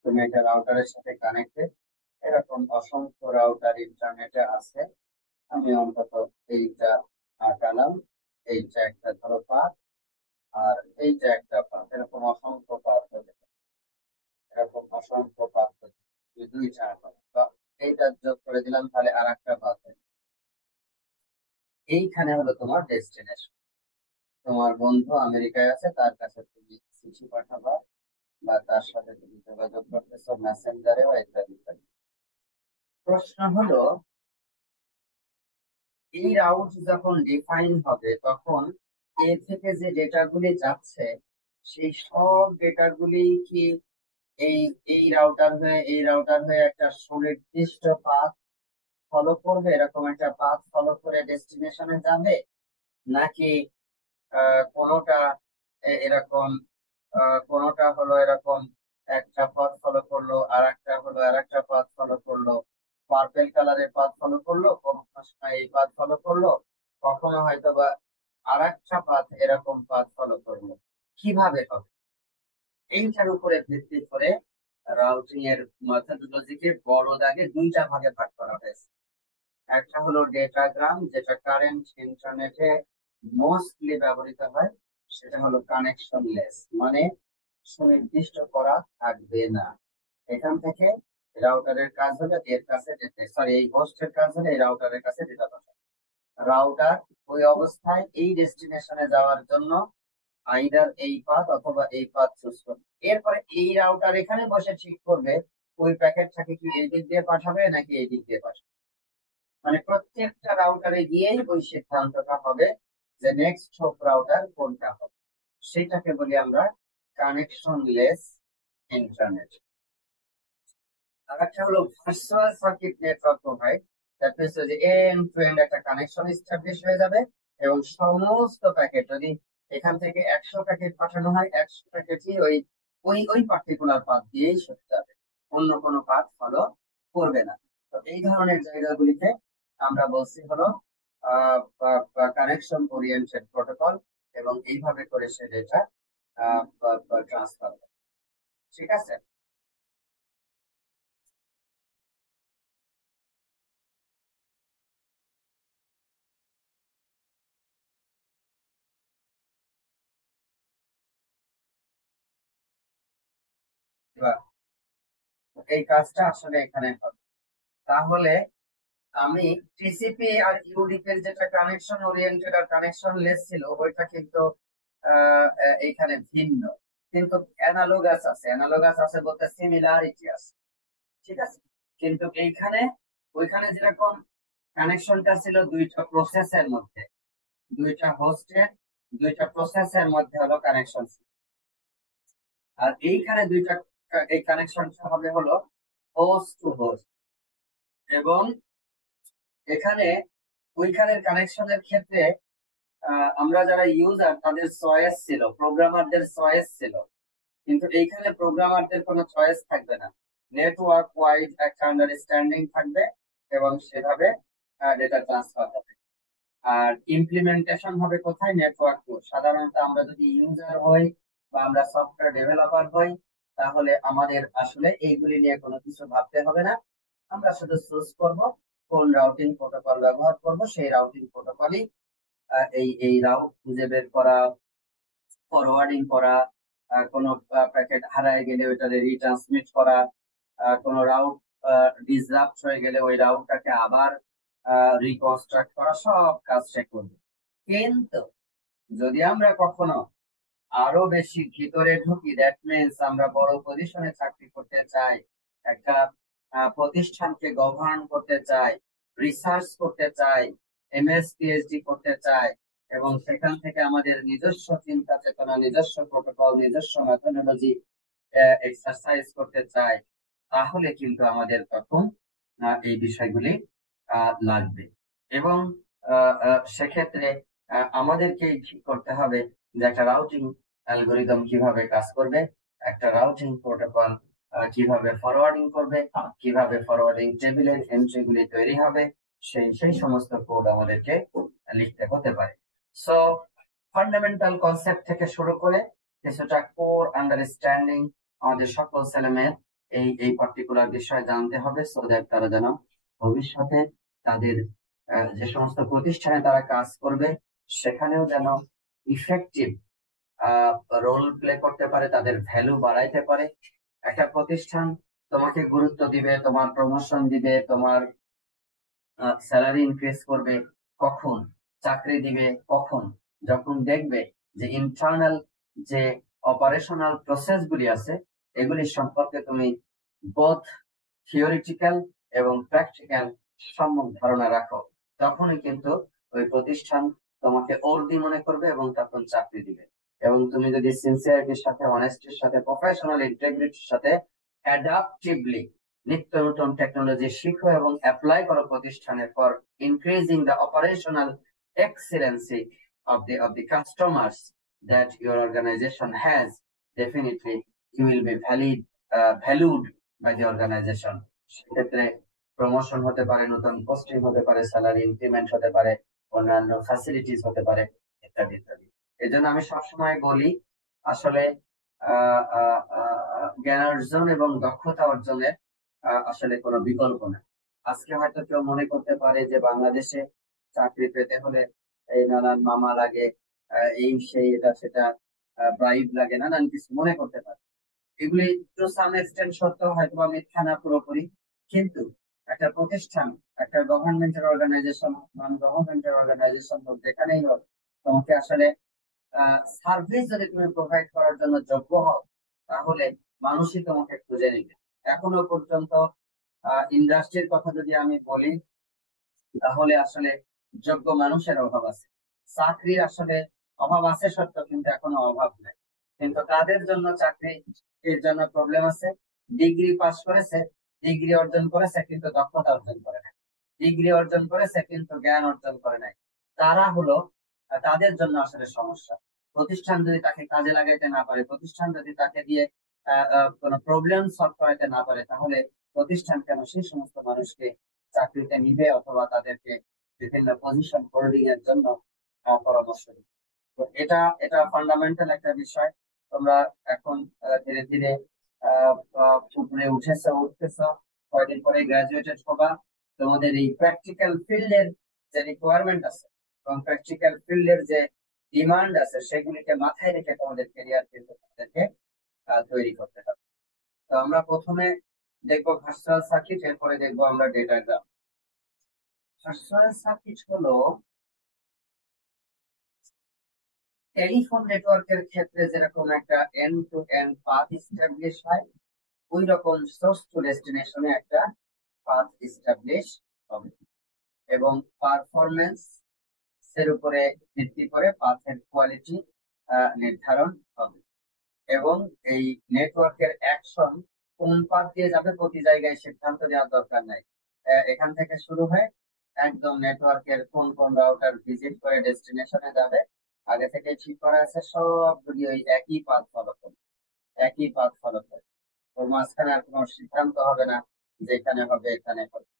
তুমি এটা রাউটারের সাথে কানেক্টেড। এরকম অসংখ্য রাউটার ইন্টারনেটে আছে। আমি অন্তত এইটা আঁকালাম, এইটা একটা ধরো পাথ, আর এইটা একটা পাথ, এরকম অসংখ্য পাথ হতে পারে, এরকম অসংখ্য পাথ দুইটা আঁকালাম, এইটা যোগ করে দিলাম তাহলে আর একটা পাথ। এইখানে হলো তোমার ডেস্টিনেশন। তোমার বন্ধু আমেরিকায় আছে, তার কাছে তুমি চিঠি পাঠাবা বা তার সাথে তুমি যোগাযোগ করতেছো মেসেঞ্জারে বা ইত্যাদি ইত্যাদি। প্রশ্ন হলো এই রাউট যখন ডিফাইন হবে তখন এ থেকে যে ডেটাগুলি যাচ্ছে সেই সব ডেটাগুলি কি এই এই রাউটার হয়ে একটা সুনির্দিষ্ট পাথ ফলো করবে, এরকম একটা পাথ ফলো করে ডেস্টিনেশনে যাবে, নাকি কোনোটা এরকম কোনোটা হলো এরকম একটা পথ ফলো করলো, আর একটা পথ ফলো করলো, পার্পেল কালারের পথ ফলো করলো, কখনো সময় এই পথ ফলো করলো, কখনো হয়তো বা আর একটা পথ এরকম পথ ফলো করলো, কিভাবে হবে? এইটার উপরে ভিত্তি করে রাউটিং এর মেথডোলজিকে বড় দাগে দুইটা ভাগে ভাগ করা হয়েছে। একটা হলো ডেটাগ্রাম, যেটা কারেন্ট ইন্টারনেটে মোস্টলি ব্যবহৃত হয়। সেটা হলো কানেকশনলেস, মানে সুনির্দিষ্ট করা থাকবে না। এখান থেকে রাউটারের কাজ হলো এর কাছে যেতে, সরি এই হোস্টের কাজ হলো এই রাউটারের কাছে ডেটা পাঠানো। রাউটার ওই অবস্থায় এই ডেস্টিনেশনে যাওয়ার জন্য আইদার এই পাথ অথবা এই পাথ চুজ করবে। এরপরে এই রাউটার এখানে বসে ঠিক করবে ওই প্যাকেটটাকে কি এই দিক দিয়ে পাঠাবে নাকি এই দিক দিয়ে পাঠাবে। মানে প্রত্যেকটা রাউটারে গিয়েই ওই সিদ্ধান্তটা হবে যে নেক্সট হপ রাউটার কোনটা হবে। সেটাকে বলি আমরা কানেকশনলেস ইন্টারনেট। আর একটা হলো virtual circuit network provide. That means যে এন্ড টু এন্ড একটা কানেকশন এস্টাবলিশ হয়ে যাবে, এবং সমস্ত প্যাকেট যদি এখান থেকে 100 প্যাকেট পাঠানো হয়, 100 প্যাকেটই ওই ওই ওই পার্টিকুলার পাথ দিয়েই সরে যাবে, অন্য কোনো পাথ ফলো করবে না। তো এই ধরনের জায়গাগুলিতে আমরা বলছি হলো কানেকশন ওরিয়েন্টেড প্রোটোকল, এবং এইভাবে করে সে ডেটা ট্রান্সফার। ঠিক আছে। এবার এই কাজটা আসলে এখানে হবে। তাহলে আমি টিসিপি আর ইউডিপি এর যেটা কানেকশন ওরিয়েন্টেড আর কানেকশন লেস ছিল, ওইটা কিন্তু এইখানে ভিন্ন, কিন্তু অ্যানালোগাস আছে। অ্যানালোগাস আছে বলতে সিমিলারিটি আছে। ঠিক আছে। কিন্তু এইখানে ওইখানে যেরকম কানেকশনটা ছিল দুইটা প্রসেসের মধ্যে, দুইটা হোস্টের দুইটা প্রসেসের মধ্যে হলো কানেকশন, আর এইখানে দুইটা এই কানেকশনটা হবে হলো হোস্ট টু হোস্ট। এবং এখানে ওইখানের কানেকশনের ক্ষেত্রে আমরা যারা ইউজার তাদের চয়েস ছিল, প্রোগ্রামারদের চয়েস ছিল, কিন্তু এইখানে প্রোগ্রামারদের কোনো চয়েস থাকবে না। নেটওয়ার্ক ওয়াইড একটা আন্ডারস্ট্যান্ডিং থাকবে, এবং সেভাবে ডেটা ট্রান্সফার হবে। আর ইমপ্লিমেন্টেশন হবে কোথায়? নেটওয়ার্ক। সাধারণত আমরা যদি ইউজার হই বা আমরা সফটওয়্যার ডেভেলপার হই, তাহলে আমাদের আসলে এইগুলি নিয়ে কোনো কিছু ভাবতে হবে না। আমরা শুধু চুজ করব কোন রাউটিং প্রোটোকল ব্যবহার করব, সেই রাউটিং প্রোটোকলই এই এই রাউট খুঁজে বের করা, ফরওয়ার্ডিং করা, কোনো প্যাকেট হারায় গেলে ওইটাকে রিট্রান্সমিট করা, কোনো রাউট ডিসরাপ্ট হয়ে গেলে ওই রাউটটাকে আবার রিকনস্ট্রাক্ট করা, সব কাজ সে করবে। কিন্তু যদি আমরা কখনো আরো বেশি ভিতরে ঢুকি, দ্যাট মিনস আমরা বড় পজিশনে চাকরি করতে চাই, একটা প্রতিষ্ঠানকে গভর্ন করতে চাই, রিসার্চ করতে চাই, এমএস পিএইচডি করতে চাই, এবং সেখান থেকে আমাদের নিজস্ব চিন্তা চেতনা, নিজস্ব প্রোটোকল, নিজস্ব মেথোডোলজি এক্সারসাইজ করতে চাই, তাহলে কিন্তু আমাদের তখন এই বিষয়গুলি লাগবে। এবং সেক্ষেত্রে আমাদেরকে ঠিক করতে হবে যে একটা রাউটিং অ্যালগোরিদম কিভাবে কাজ করবে, একটা রাউটিং প্রোটোকল কিভাবে ফরওয়ার্ডিং করবে, কিভাবে ফরওয়ার্ডিং টেবিলের এন্ট্রি গুলি তৈরি হবে, সেই সেই সমস্ত কোড আমাদেরকে লিখতে হতে পারে। সো ফান্ডামেন্টাল কনসেপ্ট থেকে শুরু করে কিছুটা কোর আন্ডারস্ট্যান্ডিং আমাদের সকল ছেলেমেয়ের এই এই পার্টিকুলার বিষয় জানতে হবে, সো দ্যাট তারা যেন ভবিষ্যতে তাদের যে সমস্ত প্রতিষ্ঠানে তারা কাজ করবে সেখানেও যেন ইফেক্টিভ রোল প্লে করতে পারে, তাদের ভ্যালু বাড়াইতে পারে। একটা প্রতিষ্ঠান তোমাকে গুরুত্ব দিবে, তোমার প্রমোশন দিবে, তোমার স্যালারি ইনক্রিজ করবে কখন, চাকরি দিবে কখন, যখন দেখবে যে ইন্টারনাল যে অপারেশনাল প্রসেস গুলি আছে এগুলি সম্পর্কে তুমি বোথ থিওরিটিক্যাল এবং প্র্যাকটিক্যাল সম্যক ধারণা রাখো, তখনই কিন্তু ওই প্রতিষ্ঠান তোমাকে অর্দি মনে করবে এবং তখন চাকরি দিবে। এবং তুমি যদি সিনসিয়ারিটির সাথে, অনেস্টির সাথে, প্রফেশনাল ইন্টিগ্রিটির সাথে অ্যাডাপটিভলি নিত্য নতুন টেকনোলজি শিখো এবং অ্যাপ্লাই করো প্রতিষ্ঠানে for increasing the operational excellency of the customers that your organization has, definitely you will be valued by the organization. সেক্ষেত্রে প্রমোশন হতে পারে, নতুন পোস্টিং হতে পারে, স্যালারি ইনক্রিমেন্ট হতে পারে, অন্যান্য ফ্যাসিলিটিস হতে পারে, ইত্যাদি ইত্যাদি। এই জন্য আমি সবসময় বলি আসলে জ্ঞান অর্জন এবং দক্ষতা অর্জনের আসলে কোনো বিকল্প নেই। আজকে হয়তো কেউ মনে করতে পারে যে বাংলাদেশে চাকরি পেতে হলে এই নানান মামা লাগে, এই সেই এটা সেটা, ব্রাইব লাগে, নানান কিছু মনে করতে পারে। এগুলি টু সাম এক্সটেন্ট সত্য, হয়তো বা মিথ্যা না পুরোপুরি, কিন্তু একটা প্রতিষ্ঠান, একটা গভর্নমেন্টের অর্গানাইজেশন, নন গভর্নমেন্টের অর্গানাইজেশন হোক, যেখানেই হোক, তোমাকে আসলে সার্ভিস যদি তুমি প্রোভাইড করার জন্য যোগ্য হও, তাহলে মানুষই তোমাকে খুঁজে নিবে। এখনো পর্যন্ত ইন্ডাস্ট্রির কথা যদি আমি বলি, তাহলে আসলে যোগ্য মানুষের অভাব আছে। চাকরির আসলে অভাব আছে সত্য, কিন্তু এখনো অভাব নেই। কিন্তু তাদের জন্য চাকরি এর জন্য প্রবলেম আছে। ডিগ্রি পাস করেছে, ডিগ্রি অর্জন করেছে, কিন্তু দক্ষতা অর্জন করে নাই। ডিগ্রি অর্জন করেছে কিন্তু জ্ঞান অর্জন করে নাই। তারা হলো তাদের জন্য আসলে সমস্যা। প্রতিষ্ঠান যদি তাকে কাজে লাগাইতে না পারে, প্রতিষ্ঠান যদি তাকে দিয়ে কোনো প্রবলেম সলভ করাতে না পারে, তাহলে প্রতিষ্ঠান কেন সেই সমস্ত মানুষকে চাকরিতে নিবে অথবা তাদেরকে বিভিন্ন পজিশন হোল্ডিং এর জন্য পরামর্শ দিবে। তো এটা এটা ফান্ডামেন্টাল একটা বিষয়। তোমরা এখন ধীরে ধীরে উপরে উঠতেছ, কয়দিন পরে গ্রাজুয়েটেড হবা। তোমাদের এই প্র্যাকটিক্যাল ফিল্ডের যে রিকোয়ারমেন্ট আছে এবং প্র্যাকটিক্যাল ফিল্ডের যে ডিমান্ড আছে, সেগুলিকে মাথায় রেখে তোমাদের ক্যারিয়ার কিন্তু তোমাদেরকে তৈরি করতে হবে। তো আমরা প্রথমে দেখবো ভার্চুয়াল সার্কিট, এরপরে দেখবো আমরা ডেটাগ্রাম। ভার্চুয়াল সার্কিট হলো টেলিফোন নেটওয়ার্কের ক্ষেত্রে যেরকম একটা end to end path establish হয়, ওই রকম সোর্স টু ডেস্টিনেশনে একটা পাথ এস্টাবলিশ হবে, এবং পারফরমেন্স এর উপরে ভিত্তি করে পাথের কোয়ালিটি নির্ধারণ হবে। এবং এই নেটওয়ার্কের অ্যাকশন কোন পাথ দিয়ে যাবে প্রতি জায়গায় সিদ্ধান্ত নেওয়ার দরকার নাই। এখান থেকে শুরু হয়ে একদম নেটওয়ার্কের কোন কোন রাউটার ভিজিট করে ডেস্টিনেশনে যাবে, আগে থেকে ঠিক করা আছে। সবগুলি ওই একই পাথ ফলো করবে, একই পাথ ফলো করবে। ওর মাঝখানে আর কোনো সিদ্ধান্ত হবে না যে এখানে হবে এখানে হবে।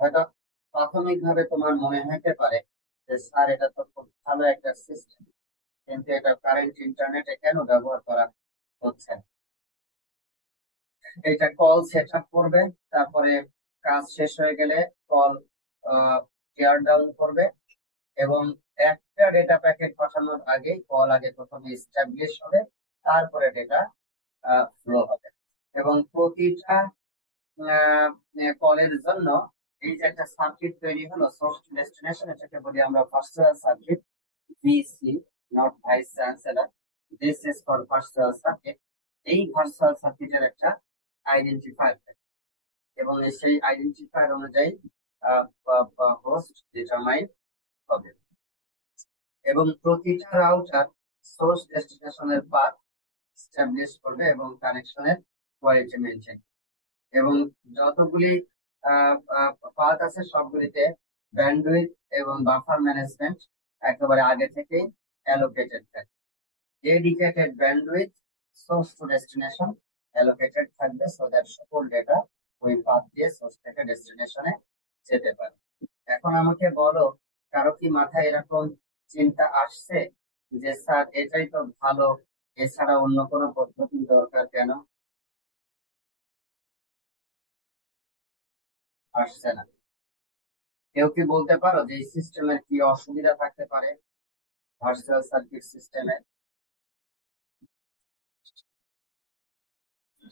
হয়তো প্রাথমিকভাবে তোমার মনে হতে পারে যে স্যার, এটা তো খুব ভালো একটা সিস্টেম, কিন্তু এটা কারেন্ট ইন্টারনেটে কেন ব্যবহার করা হচ্ছে না? এটা কল সেট আপ করবে, তারপরে কাজ শেষ হয়ে গেলে কল টিয়ার ডাউন করবে, এবং একটা ডেটা প্যাকেট পাঠানোর আগে কল আগে প্রথমে এস্টাবলিশ হবে, তারপরে ডেটা ফ্লো হবে। এবং প্রতিটা কলের জন্য এই যে একটা সার্কিট তৈরি হলো সোর্স টু ডেস্টিনেশন, এটাকে বলি আমরা virtual circuit, VC, not vice chancellor. This is for virtual circuit. এই ভার্চুয়াল সার্কিটের একটা আইডেন্টিফায়ার থাকে, এবং সেই আইডেন্টিফায়ার অনুযায়ী হোস্ট ডিটারমাইন হবে। এবং প্রতিটা রাউটার সোর্স ডেস্টিনেশনের পাথ এস্টাবলিশ করবে এবং কানেকশনের কোয়ালিটি মেনটেন। এবং যতগুলি পাথ আছে সবগুলিতে ব্যান্ডউইথ এবং বাফার ম্যানেজমেন্ট একেবারে আগে থেকেই অ্যালোকেটেড থাকে। Dedicated bandwidth source to destination allocated থাকবে, সো দ্যাট সকল ডেটা ওই পাথ দিয়ে সোর্স থেকে ডেস্টিনেশনে যেতে পারে। এখন আমাকে বলো, কারো কি মাথায় এরকম চিন্তা আসছে যে স্যার এটাই তো ভালো, এছাড়া অন্য কোনো পদ্ধতি দরকার কেন? আসছে না? কেউ কি বলতে পারো যে এই সিস্টেমের কি অসুবিধা থাকতে পারে, ভার্চুয়াল সার্কিট সিস্টেমের?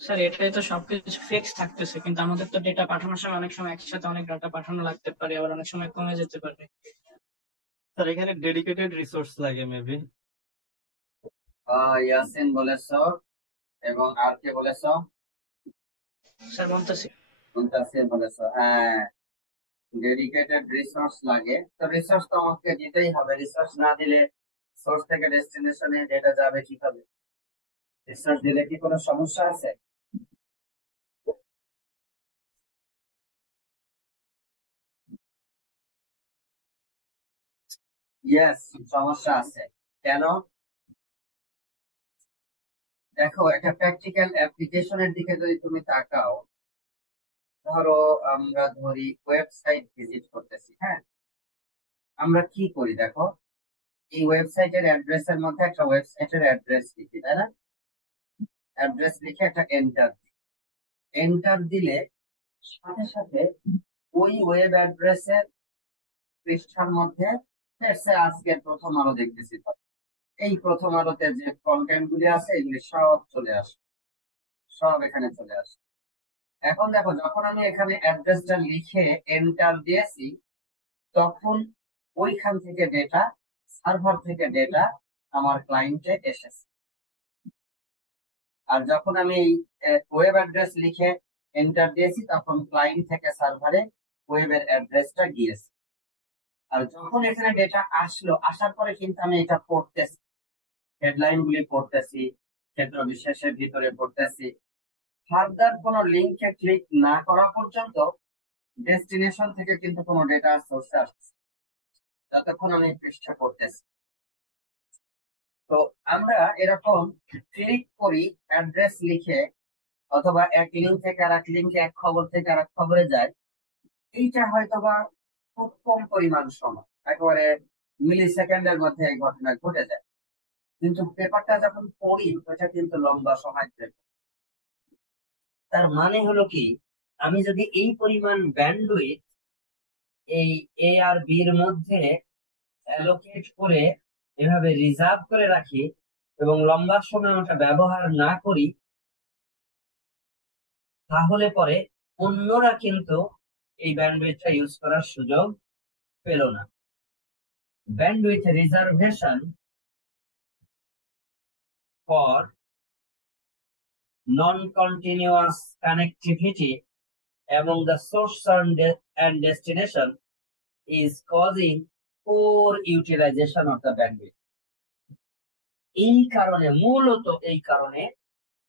স্যার এটাই তো সবকিছু ফিক্স থাকতেছে, কিন্তু আমাদের তো ডেটা পাঠানোর সময় অনেক সময় একসাথে অনেক ডাটা পাঠানো লাগতে পারে, আবার অনেক সময় কমে যেতে পারে। স্যার এখানে ডেডিকেটেড রিসোর্স লাগে মেবি। ইয়াসিন বলেছ, এবং আর কে বলেছ? স্যার বলতেছি। মুনতাসির বলেছ। হ্যাঁ, ডেডিকেটেড রিসোর্স লাগে। তো রিসোর্স তো আমাকে দিতেই হবে, রিসোর্স না দিলে সোর্স থেকে ডেস্টিনেশনে ডেটা যাবে কিভাবে? রিসোর্স দিলে কি কোনো সমস্যা আছে? ইয়েস, সমস্যা আছে। কেন? দেখো, একটা প্র্যাকটিক্যাল অ্যাপ্লিকেশনের দিকে যদি তুমি তাকাও, ধরো আমরা ধরি ওয়েবসাইট ভিজিট করতেছি, হ্যাঁ? আমরা কি করি দেখো, এই ওয়েবসাইটের অ্যাড্রেসের মধ্যে একটা ওয়েবসাইটের অ্যাড্রেস লিখি, তাই না? অ্যাড্রেস লিখে একটা এন্টার দিই। এন্টার দিলে সাথে সাথে ওই ওয়েব অ্যাড্রেসের পৃষ্ঠার মধ্যে আজকের প্রথম আলো দেখতেছি, তো এই প্রথম আলোতে যে কন্টেন্ট গুলি আছে এগুলি সব চলে আসে, সব এখানে চলে আসে। এখন দেখো, যখন আমি এখানে অ্যাড্রেসটা লিখে এন্টার দিয়েছি, তখন ওইখান থেকে ডেটা, সার্ভার থেকে ডেটা আমার ক্লায়েন্টে এসেছে। আর যখন আমি এই ওয়েব অ্যাড্রেস লিখে এন্টার দিয়েছি, তখন ক্লায়েন্ট থেকে সার্ভারে ওয়েবের অ্যাড্রেসটা গিয়েছে। আর যখন এখানে ডেটা আসলো, আসার পরে কিন্তু আমি এটা পড়তেছি, হেডলাইন গুলি পড়তেছি, ক্ষেত্র বিশেষের ভিতরে পড়তেছি। ফার্দার কোনো লিঙ্কে ক্লিক না করা পর্যন্ত ডেস্টিনেশন থেকে কিন্তু কোনো ডেটা সোর্সে আসছে যতক্ষণ আমি পৃষ্ঠা করতেছি। তো আমরা এরকম ক্লিক করি অ্যাড্রেস লিখে, অথবা এক লিঙ্ক থেকে আর এক লিঙ্কে, এক খবর থেকে আর এক খবরে যায়। এইটা হয়তোবা খুব কম পরিমাণ সময়, একেবারে মিলি সেকেন্ডের মধ্যে এই ঘটনা ঘটে যায়। কিন্তু পেপারটা যখন পড়ি, ওটা কিন্তু লম্বা সময় ধরে। তার মানে হলো কি, আমি যদি এই পরিমাণ ব্যান্ডউইথ এই এ আর বি এর মধ্যে অ্যালোকেট করে এভাবে রিজার্ভ করে রাখি এবং লম্বা সময় ওটা ব্যবহার না করি, তাহলে পরে অন্যরা কিন্তু এই ব্যান্ডউইথটা ইউজ করার সুযোগ পেল না। Bandwidth reservation for non-continuous connectivity among the source and destination is causing poor utilization of the bandwidth. এই কারণে, মূলত এই কারণে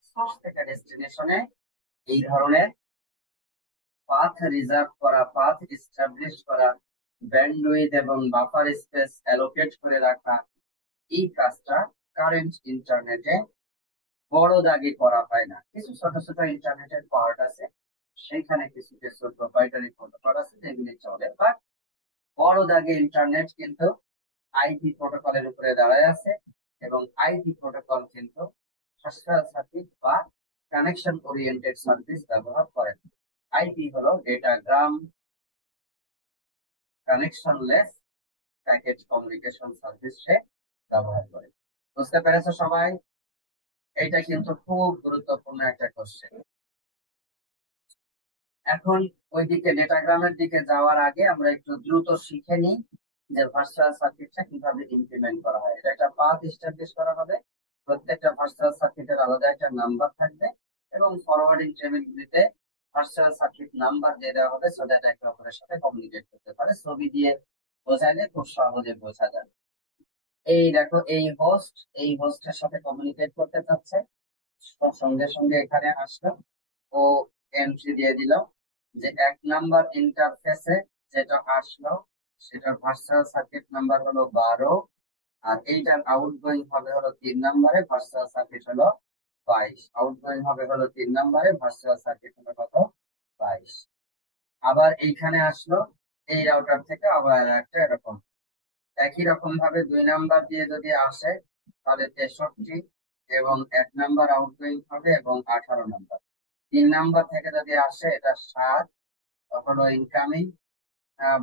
সোর্স থেকে ডেস্টিনেশনে এই ধরনের পাথ রিজার্ভ করা, পাথ এস্টাবলিশ করা, ব্যান্ডউইথ এবং বাফার স্পেস অ্যালোকেট করে রাখা, এই কাজটা কারেন্ট ইন্টারনেটে বড় দাগে করা হয় না। কিছু ছোট ছোট ইন্টারনেটের পার্ট আছে, সেখানে কিছু কিছু প্রোপ্রাইটারি প্রোটোকল আছে যেগুলি চলে, বাট বড় দাগে ইন্টারনেট কিন্তু আইপি প্রোটোকলের উপরে দাঁড়ায় আছে, এবং আইপি প্রোটোকল কিন্তু সোশ্যাল সার্কিট বা কানেকশন ওরিয়েন্টেড সার্ভিস ব্যবহার করে। আইপি হলো ডেটাগ্রাম কানেকশনলেস প্যাকেট কমিউনিকেশন সার্ভিস সে ব্যবহার করে। বুঝতে পেরেছো সবাই? এটা কিন্তু খুব গুরুত্বপূর্ণ একটা কোশ্চেন। এখন ওইদিকে ডেটাগ্রামের দিকে যাওয়ার আগে আমরা একটু দ্রুত শিখে নিই যে ভার্চুয়াল সার্কিটটা কিভাবে ইমপ্লিমেন্ট করা হয়। এটা একটা পাথ এস্টাবলিশ করা হবে, প্রত্যেকটা ভার্চুয়াল সার্কিটের আলাদা একটা নাম্বার থাকবে, এবং ফরওয়ার্ডিং টেবিলগুলিতে ভার্চুয়াল সার্কিট নাম্বার দিয়ে দেওয়া হবে, সো দ্যাট একে অপরের সাথে কমিউনিকেট করতে পারে। ছবি দিয়ে বোঝাইলে খুব সহজে বোঝা যাবে। এই দেখো, এই হোস্টের সাথে কমিউনিকেট করতে চাচ্ছে, সঙ্গে সঙ্গে এখানে আসলো ও এন্ট্রি দিয়ে দিল যে 1 নাম্বার ইন্টারফেসে যেটা আসলো সেটার ভার্চুয়াল সার্কিট নাম্বার হলো 12, আর এইটার আউটগোয়িং হবে হলো 3 নাম্বারে, ভার্চুয়াল সার্কিট হলো 22। আউটগোয়িং হবে হলো 3 নাম্বারে, ভার্চুয়াল সার্কিট হলো কত? 22। আবার এইখানে আসলো, এই রাউটার থেকে আবার একটা এরকম একই রকম ভাবে 2 নাম্বার দিয়ে যদি আসে তাহলে 63, এবং 1 নাম্বার আউটগোয়িং হবে এবং 18 নাম্বার। 3 নাম্বার থেকে যদি আসে এটা 7 হলো incoming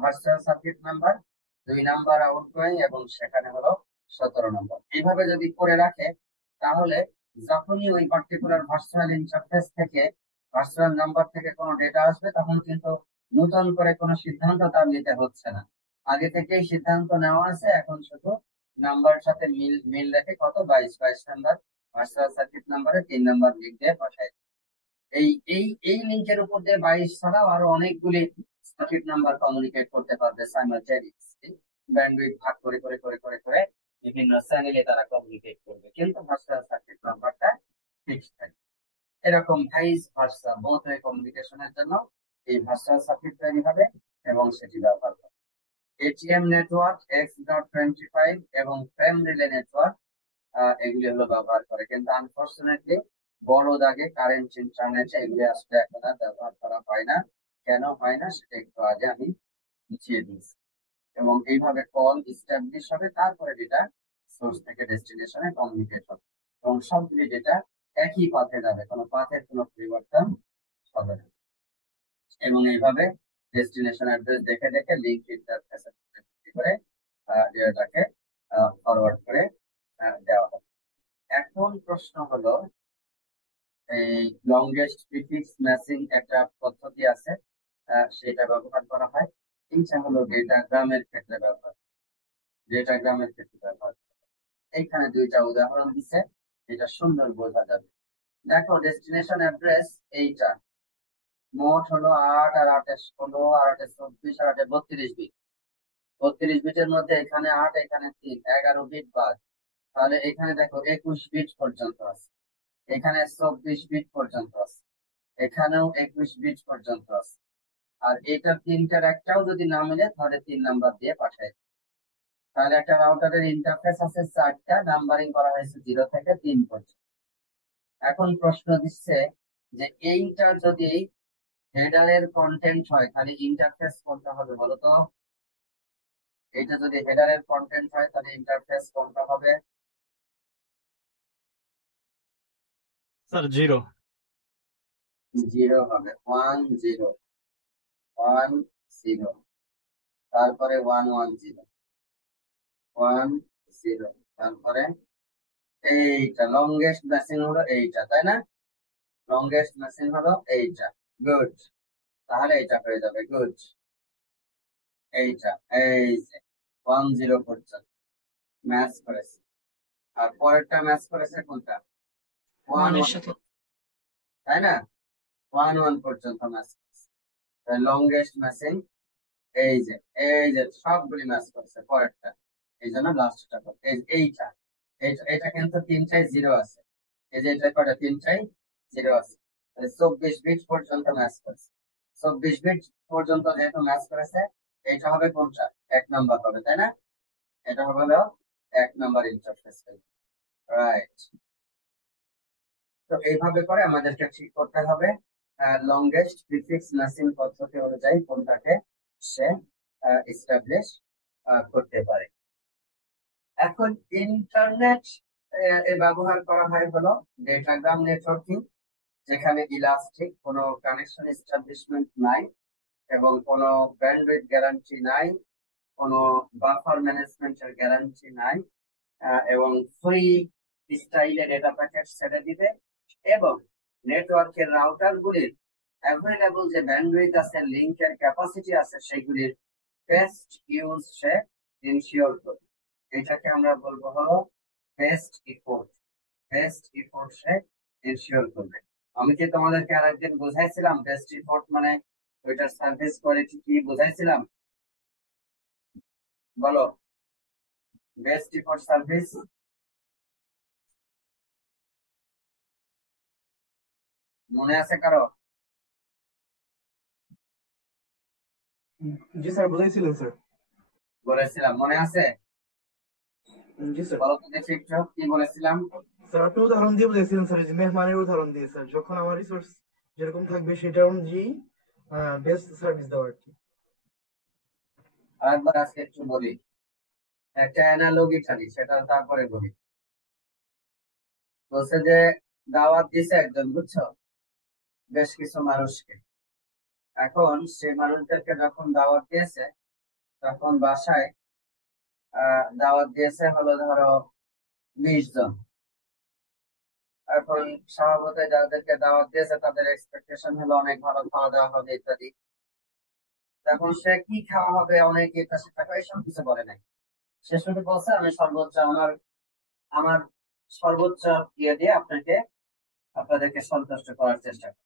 virtual circuit number, 2 number outgoing এবং সেখানে হলো 17 নাম্বার। এইভাবে যদি করে রাখে, তাহলে যখনই ওই পার্টিকুলার ভার্চুয়াল ইন্টারফেস থেকে, ভার্চুয়াল নাম্বার থেকে কোনো ডেটা আসবে, তখন কিন্তু নতুন করে কোনো সিদ্ধান্ত তার নিতে হচ্ছে না, আগে থেকেই সিদ্ধান্ত নেওয়া আছে। এখন শুধু নাম্বার সাথে মিল রেখে কত 22 নাম্বার ভার্চুয়াল সার্কিট নাম্বারে 3 নাম্বার লিঙ্ক দিয়ে পাঠায়। এই এই এই লিঙ্কের উপর দিয়ে 22 ছাড়াও আরো অনেকগুলি সার্কিট নাম্বার কমিউনিকেট করতে পারবে সাইমালটেনিয়াসলি। ব্যান্ডউইথ ভাগ করে করে করে করে করে বিভিন্ন চ্যানেলে তারা কমিউনিকেট করবে, কিন্তু ভার্চুয়াল সার্কিট নাম্বারটা ফিক্সড থাকবে। এরকম ভাইস ভার্সা বোথ ওয়ে কমিউনিকেশনের জন্য এই ভার্চুয়াল সার্কিট তৈরি হবে এবং সেটি ব্যবহার হবে। এটিএম নেটওয়ার্ক, X.25 এবং ফ্রেম রিলে নেটওয়ার্ক, এগুলি হলো ব্যবহার করে, কিন্তু আনফরচুনেটলি বড় দাগে কারেন্ট ইন্টারনেটে এগুলি আসলে এখন আর ব্যবহার করা হয় না। কেন হয় না সেটা একটু আগে আমি বুঝিয়ে দিয়েছি। এবং এইভাবে কল ইস্টাবলিশ হবে, তারপরে ডেটা সোর্স থেকে ডেস্টিনেশনে কমিউনিকেট হবে, এবং সবগুলি ডেটা একই পাথে যাবে, কোনো পাথের কোনো পরিবর্তন হবে না। এবং এইভাবে ডেস্টিনেশন অ্যাড্রেস দেখে দেখে লিঙ্ক ইন্টারফেস করে ডেটাটাকে ফরওয়ার্ড করে দেওয়া হবে। এখন প্রশ্ন হলো, এই লংগেস্ট প্রিফিক্স ম্যাচিং একটা পদ্ধতি আছে, সেটা ব্যবহার করা হয়। এইটা হলো ডেটাগ্রামের ক্ষেত্রে ব্যবহার এইখানে দুইটা উদাহরণ দিচ্ছে, এটা সুন্দর বোঝা যাবে। দেখো ডেস্টিনেশন অ্যাড্রেস এইটা, মোট হলো 8 আর 8 16 আর 8 24 আর 8 32 বিট। 32 বিটের মধ্যে এখানে 8, এখানে 3, 11 বিট বাদ। তাহলে এখানে দেখো 21 বিট পর্যন্ত আছে, এখানে 24 বিট পর্যন্ত আছে, এখানেও 21 বিট পর্যন্ত আছে। আর এটা তিনটার একটাও যদি না মিলে তাহলে 3 নাম্বার দিয়ে পাঠাই। তাহলে একটা রাউটারের ইন্টারফেস আছে 4টা, নাম্বারিং করা হয়েছে 0 থেকে 3 পর্যন্ত। এখন প্রশ্ন দিচ্ছে যে এইটা যদি হেডারের কন্টেন্ট হয় তাহলে ইন্টারফেস কোনটা হবে বলো তো? এটা যদি হেডারের কন্টেন্ট হয় তাহলে ইন্টারফেস কোনটা হবে? স্যার 0। 0 হবে, 1 0 1 0, তারপরে 1 1 0 1 0, তারপরে এইটা লংগেস্ট ম্যাচিং হলো এইটা, তাই না? লংগেস্ট ম্যাচিং হলো এইটা। গুড, তাহলে এটা হয়ে যাবে। গুড, এইটা এই যে 1 0 পর্যন্ত ম্যাচ করেছে, আর পরেরটা ম্যাচ করেছে কোনটা? 1 ওয়ানের 1, সাথে। তাই না? 1 1 পর্যন্ত ম্যাচ করেছে। লংগেস্ট ম্যাচিং এই যে সবগুলি ম্যাচ করেছে পরেরটা, এই জন্য লাস্টটা এইটা। এটা কিন্তু তিনটাই 0 আছে, এই যে এটা কয়টা? তিনটাই 0 আছে। 24 বিট পর্যন্ত ম্যাচ করেছে। 24 বিট পর্যন্ত যেহেতু ম্যাচ করেছে, এটা হবে কোনটা? 1 নাম্বার হবে, তাই না? এটা হবে হলো 1 নাম্বার ইন্টারফেস। রাইট। তো এইভাবে করে আমাদেরকে ঠিক করতে হবে লংগেস্ট প্রিফিক্স ম্যাচিং পদ্ধতি অনুযায়ী কোনটাকে সে এস্টাবলিশ করতে পারে। এখন ইন্টারনেট ব্যবহার করা হয় হলো ডেটাগ্রাম নেটওয়ার্কিং, যেখানে ইলাস্টিক কোনো কানেকশন এস্টাবলিশমেন্ট নাই এবং কোনো ব্যান্ডউইথ গ্যারান্টি নাই, কোনো বাফার ম্যানেজমেন্টের গ্যারান্টি নাই, এবং ফ্রি স্টাইলে ডেটা প্যাকেট ছেড়ে দিবে, এবং নেটওয়ার্কের রাউটার গুলির অ্যাভেলেবল যে ব্যান্ডউইথ আছে, লিংকের ক্যাপাসিটি আছে, সেগুলির বেস্ট ইউজ সে ইনশিওর করবে। এটাকে আমরা বলবো হলো বেস্ট ইফোর্ট সে ইনশিওর করবে। আমি কি তোমাদেরকে আরেকদিন বুঝাইছিলাম বেস্ট ইফোর্ট মানে ওইটার সার্ভিস কোয়ালিটি কি বুঝাইছিলাম? বলো, বেস্ট ইফোর্ট সার্ভিস মনে আছে কারো? জি স্যার, বুঝাইছিলেন স্যার। বলেছিলাম, মনে আছে? জি স্যার। বলো তো দেখি একটু কি বলেছিলাম। স্যার আপনি উদাহরণ দিয়ে বুঝাইছিলেন স্যার, যে মেহমানের উদাহরণ দিয়ে স্যার, যখন আমার রিসোর্স যেরকম থাকবে সেটা অনুযায়ী বেস্ট সার্ভিস দেওয়া আর কি। আরেকবার আজকে একটু বলি, একটা অ্যানালজি ছাড়ি, সেটা তারপরে বলি। বলছে যে দাওয়াত দিছে একজন, বুঝছো, বেশ কিছু মানুষকে। এখন সে মানুষদেরকে যখন দাওয়াত দিয়েছে, তখন বাসায় দাওয়াত দিয়েছে হলো ধরো 20 জন। এখন স্বভাবত যাদেরকে দাওয়াত দিয়েছে তাদের এক্সপেকটেশন হলো অনেক ভালো খাওয়া দাওয়া হবে ইত্যাদি। তখন সে কি খাওয়া হবে, অনেক এটা সেটা এসব কিছু বলে নাই। সে শুধু বলছে আমি সর্বোচ্চ আমার আমার সর্বোচ্চ ইয়ে দিয়ে আপনাদেরকে সন্তুষ্ট করার চেষ্টা করি,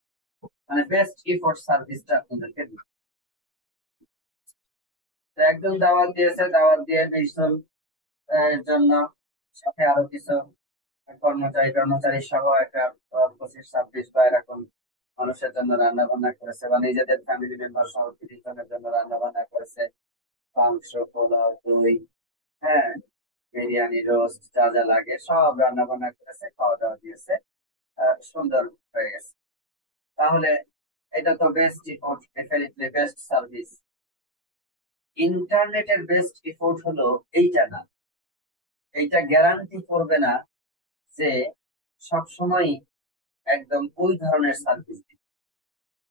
মানে বেস্ট ইফোর্ট সার্ভিসটা আপনাদেরকে দিই। তো একজন দাওয়াত দিয়েছে, দাওয়াত দিয়ে 20 জন জন্য, সাথে আরো কিছু কর্মচারী সহ একটা 25-26 বা এরকম মানুষের জন্য রান্না বান্না করেছে, বা নিজেদের ফ্যামিলি মেম্বার সহ 30 জনের জন্য রান্না বান্না করেছে। মাংস, পোলাও, দই, হ্যাঁ, বিরিয়ানি, রোস্ট, যা যা লাগে সব রান্না বান্না করেছে, খাওয়া দাওয়া দিয়েছে, সুন্দর হয়ে গেছে। তাহলে এটা তো best effort, definitely best service. ইন্টারনেটের বেস্ট ইফোর্ট হলো এইটা না, এইটা গ্যারান্টি করবে না যে সবসময় একদম ওই ধরনের সার্ভিস দিবে।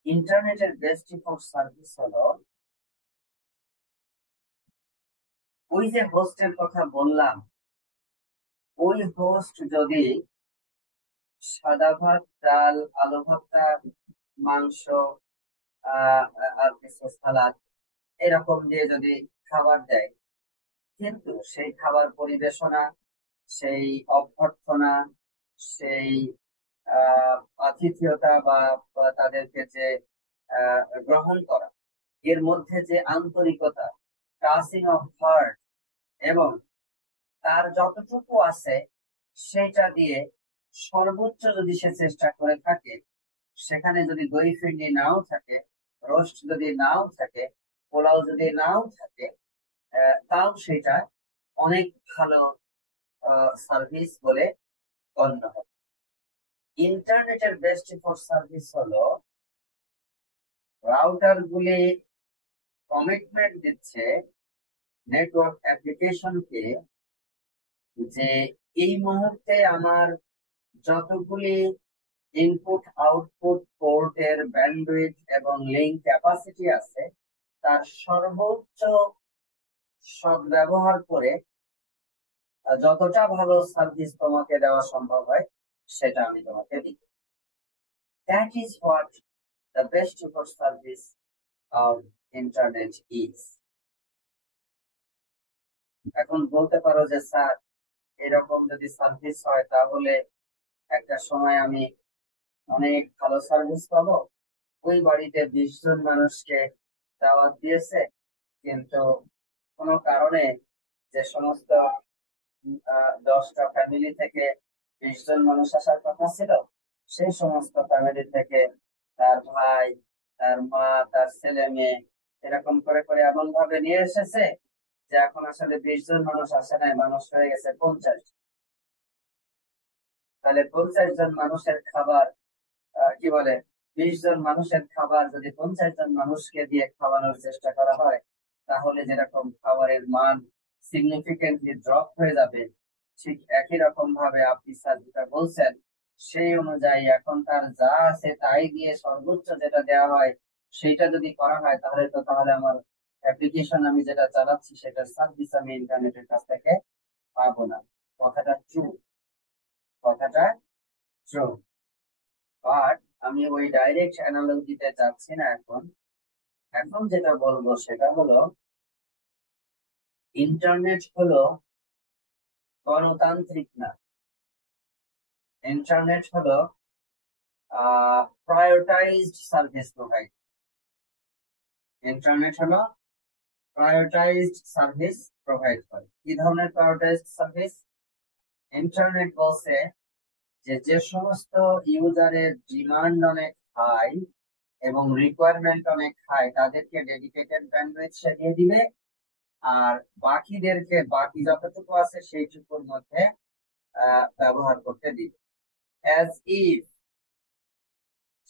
ইন্টারনেটের বেস্ট ইফোর্ট সার্ভিস হলো ওই যে হোস্টের কথা বললাম, ওই হোস্ট যদি সাদা ভাত, ডাল, আলু ভর্তা, মাংস, আর কিছু সালাদ এরকম দিয়ে যদি খাবার দেয়, কিন্তু সেই খাবার পরিবেশনা, সেই অভ্যর্থনা, সেই আতিথেয়তা বা তাদেরকে যে গ্রহণ করা, এর মধ্যে যে আন্তরিকতা, টাচিং অফ হার্ট, এবং তার যতটুকু আছে সেটা দিয়ে সর্বোচ্চ যদি সে চেষ্টা করে থাকে, সেখানে যদি দই ফিরনি নাও থাকে, রোস্ট যদি নাও থাকে, পোলাও যদি নাও থাকে, তাও সেটা অনেক ভালো সার্ভিস বলে গণ্য হবে। ইন্টারনেটের বেস্ট ফর সার্ভিস হলো রাউটার গুলি কমিটমেন্ট দিচ্ছে নেটওয়ার্ক অ্যাপ্লিকেশনকে যে এই মুহূর্তে আমার যতগুলি ইনপুট আউটপুট পোর্টের ব্যান্ডউইথ এবং লিঙ্ক ক্যাপাসিটি আছে, তার সর্বোচ্চ সদ্ব্যবহার করে যতটা ভালো সার্ভিস তোমাকে দেওয়া সম্ভব হয় সেটা আমি তোমাকে দিই। That is what the best for service of internet is. এখন বলতে পারো যে স্যার, এরকম যদি সার্ভিস হয় তাহলে একটা সময় আমি অনেক ভালো সার্ভিস পাবো। ওই বাড়িতে 20 জন মানুষকে দাওয়াত দিয়েছে, কিন্তু কোনো কারণে যে সমস্ত 10টা ফ্যামিলি থেকে 20 জন মানুষ আসার কথা ছিল, সেই সমস্ত ফ্যামিলি থেকে তার ভাই, তার মা, তার ছেলে মেয়ে এরকম করে করে এমন ভাবে নিয়ে এসেছে যে এখন আসলে 20 জন মানুষ আসে নাই, মানুষ হয়ে গেছে 50। তাহলে 50 জন মানুষের খাবার, কি বলে, 20 জন মানুষের খাবার যদি 50 জন মানুষকে দিয়ে খাওয়ানোর চেষ্টা করা হয়, তাহলে যেরকম খাবারের মান সিগনিফিকেন্টলি ড্রপ হয়ে যাবে, ঠিক একই রকম ভাবে আপনি স্যার যেটা বলছেন সেই অনুযায়ী এখন তার যা আছে তাই দিয়ে সর্বোচ্চ যেটা দেওয়া হয় সেটা যদি করা হয়, তাহলে আমার অ্যাপ্লিকেশন আমি যেটা চালাচ্ছি সেটার সার্ভিস আমি ইন্টারনেটের কাছ থেকে পাবো না। কথাটা ট্রু, কথাটা ট্রু। বাট আমি ওই ডাইরেক্ট অ্যানালজিতে যাচ্ছি না। এখন যেটা বলবো সেটা হলো, ইন্টারনেট হলো গণতান্ত্রিক না, ইন্টারনেট হলো প্রায়োরিটাইজড সার্ভিস প্রোভাইড। ইন্টারনেট হলো প্রায়োরিটাইজড সার্ভিস প্রোভাইড করে। কি ধরনের প্রায়োরিটাইজড সার্ভিস? ইন্টারনেট বলছে যে সমস্ত ইউজারের ডিমান্ড অনেক হাই এবং রিকোয়ারমেন্ট অনেক হাই, তাদেরকে ডেডিকেটেড ব্যান্ডউইথ সে দিয়ে দিবে, আর বাকিদেরকে বাকি যতটুকু আছে সেইটুকুর মধ্যে ব্যবহার করতে দিবে। অ্যাজ ইফ,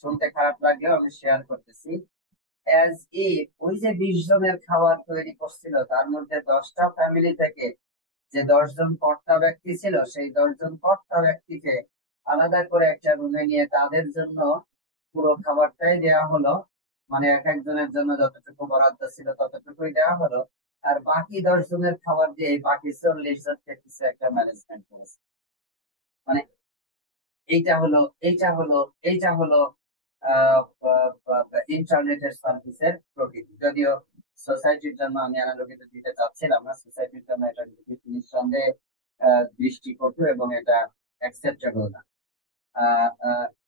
শুনতে খারাপ লাগলেও আমি শেয়ার করতেছি, অ্যাজ ইফ ওই যে 20 জনের খাবার তৈরি করছিল তার মধ্যে 10টা ফ্যামিলি থেকে যে 10 জন কর্তা ব্যক্তি ছিল, সেই 10 জন কর্তা ব্যক্তিকে আলাদা করে একটা রুমে নিয়ে তাদের জন্য পুরো খাবারটাই দেওয়া হলো, মানে এক একজনের জন্য যতটুকু বরাদ্দ ছিল ততটুকুই দেওয়া হলো, আর বাকি 10 জনের খাবার দিয়ে বাকি 40 জনকে কিছু একটা ম্যানেজমেন্ট করেছে। মানে এইটা হলো ইন্টারনেটের সার্ভিসের প্রকৃতি। যদিও সোসাইটির জন্য আমি অ্যানালজিটা দিতে চাচ্ছিলাম না, সোসাইটির জন্য এটা নিঃসন্দেহে দৃষ্টিকটু এবং এটা অ্যাকসেপ্টেবল না।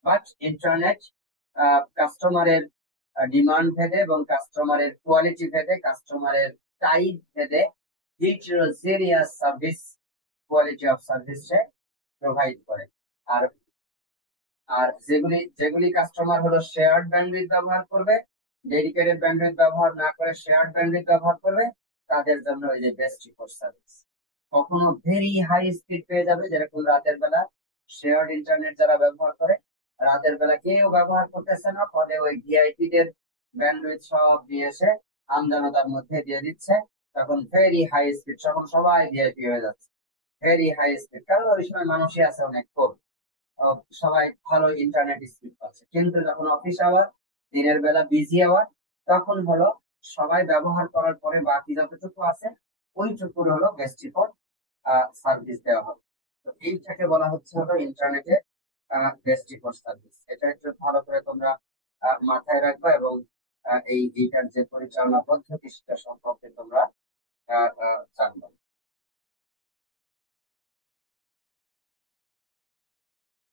বাট ইন্টারনেট কাস্টমারের ডিমান্ড ভেদে এবং কাস্টমারের কোয়ালিটি ভেদে, কাস্টমারের টাইপ ভেদে heterogeneous service, quality of service সে প্রোভাইড করে। আর আর যেগুলি কাস্টমার হলো শেয়ার্ড ব্যান্ডউইথ ব্যবহার করবে, ডেডিকেটেড ব্যান্ডউইথ ব্যবহার না করে শেয়ার্ড ব্যান্ডউইথ ব্যবহার করবে, তাদের জন্য ওই যে বেস্ট ফর সার্ভিস। কখনো ভেরি হাই স্পিড পেয়ে যাবে, যেরকম রাতের বেলা শেয়ার্ড ইন্টারনেট যারা ব্যবহার করে, রাতের বেলা কেউ ব্যবহার করতেছে না, ফলে ওই ভিআইপি দের ব্যান্ডউইথ সব দিয়ে এসে আমজনতার মধ্যে দিয়ে দিচ্ছে, তখন ভেরি হাই স্পিড, তখন সবাই ভিআইপি হয়ে যাচ্ছে, ভেরি হাই স্পিড, কারণ ওই সময় মানুষই আছে অনেক কম, সবাই ভালো ইন্টারনেট স্পিড পাচ্ছে। কিন্তু যখন অফিস আওয়ার, দিনের বেলা বিজি আওয়ার, তখন হলো সবাই ব্যবহার করার পরে বাকি যতটুকু আছে ওইটুকুর হলো বেস্ট রিপোর্ট সার্ভিস দেওয়া হবে। তো এইটাকে বলা হচ্ছে হলো ইন্টারনেটে বেস্ট রিপোর্ট সার্ভিস। এটা একটু ভালো করে তোমরা মাথায় রাখবা, এবং এইটার যে পরিচালনা পদ্ধতি সেটা সম্পর্কে তোমরা জানবা।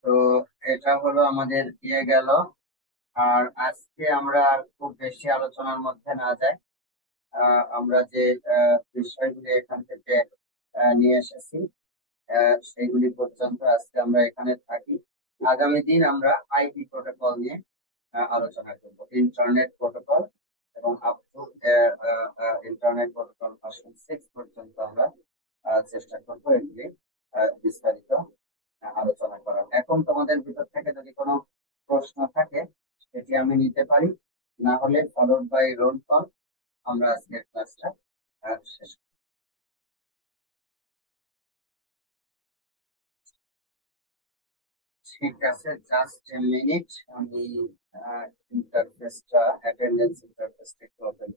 তো এটা হলো আমাদের দিয়ে গেল। আর আজকে আমরা আর খুব বেশি আলোচনার মধ্যে না যাই, আমরা যে বিষয়গুলি এখান থেকে নিয়ে এসেছি সেগুলি পর্যন্ত আজকে আমরা এখানে থাকি। আগামী দিন আমরা আইপি প্রোটোকল নিয়ে আলোচনা করব, ইন্টারনেট প্রোটোকল, এবং up to internet protocol version 6 পর্যন্ত আমরা চেষ্টা করবো এগুলি বিস্তারিত আলোচনা করার। এখন তোমাদের ভিতর থেকে যদি কোনো প্রশ্ন থাকে সেটি আমি নিতে পারি, না হলে ফলোড বাই রোল কল আমরা আজকের ক্লাসটা শেষ করব। ঠিক আছে, জাস্ট এ মিনিট, আমি ইন্টারফেসটা, অ্যাটেন্ডেন্স ইন্টারফেসটা একটু ওপেন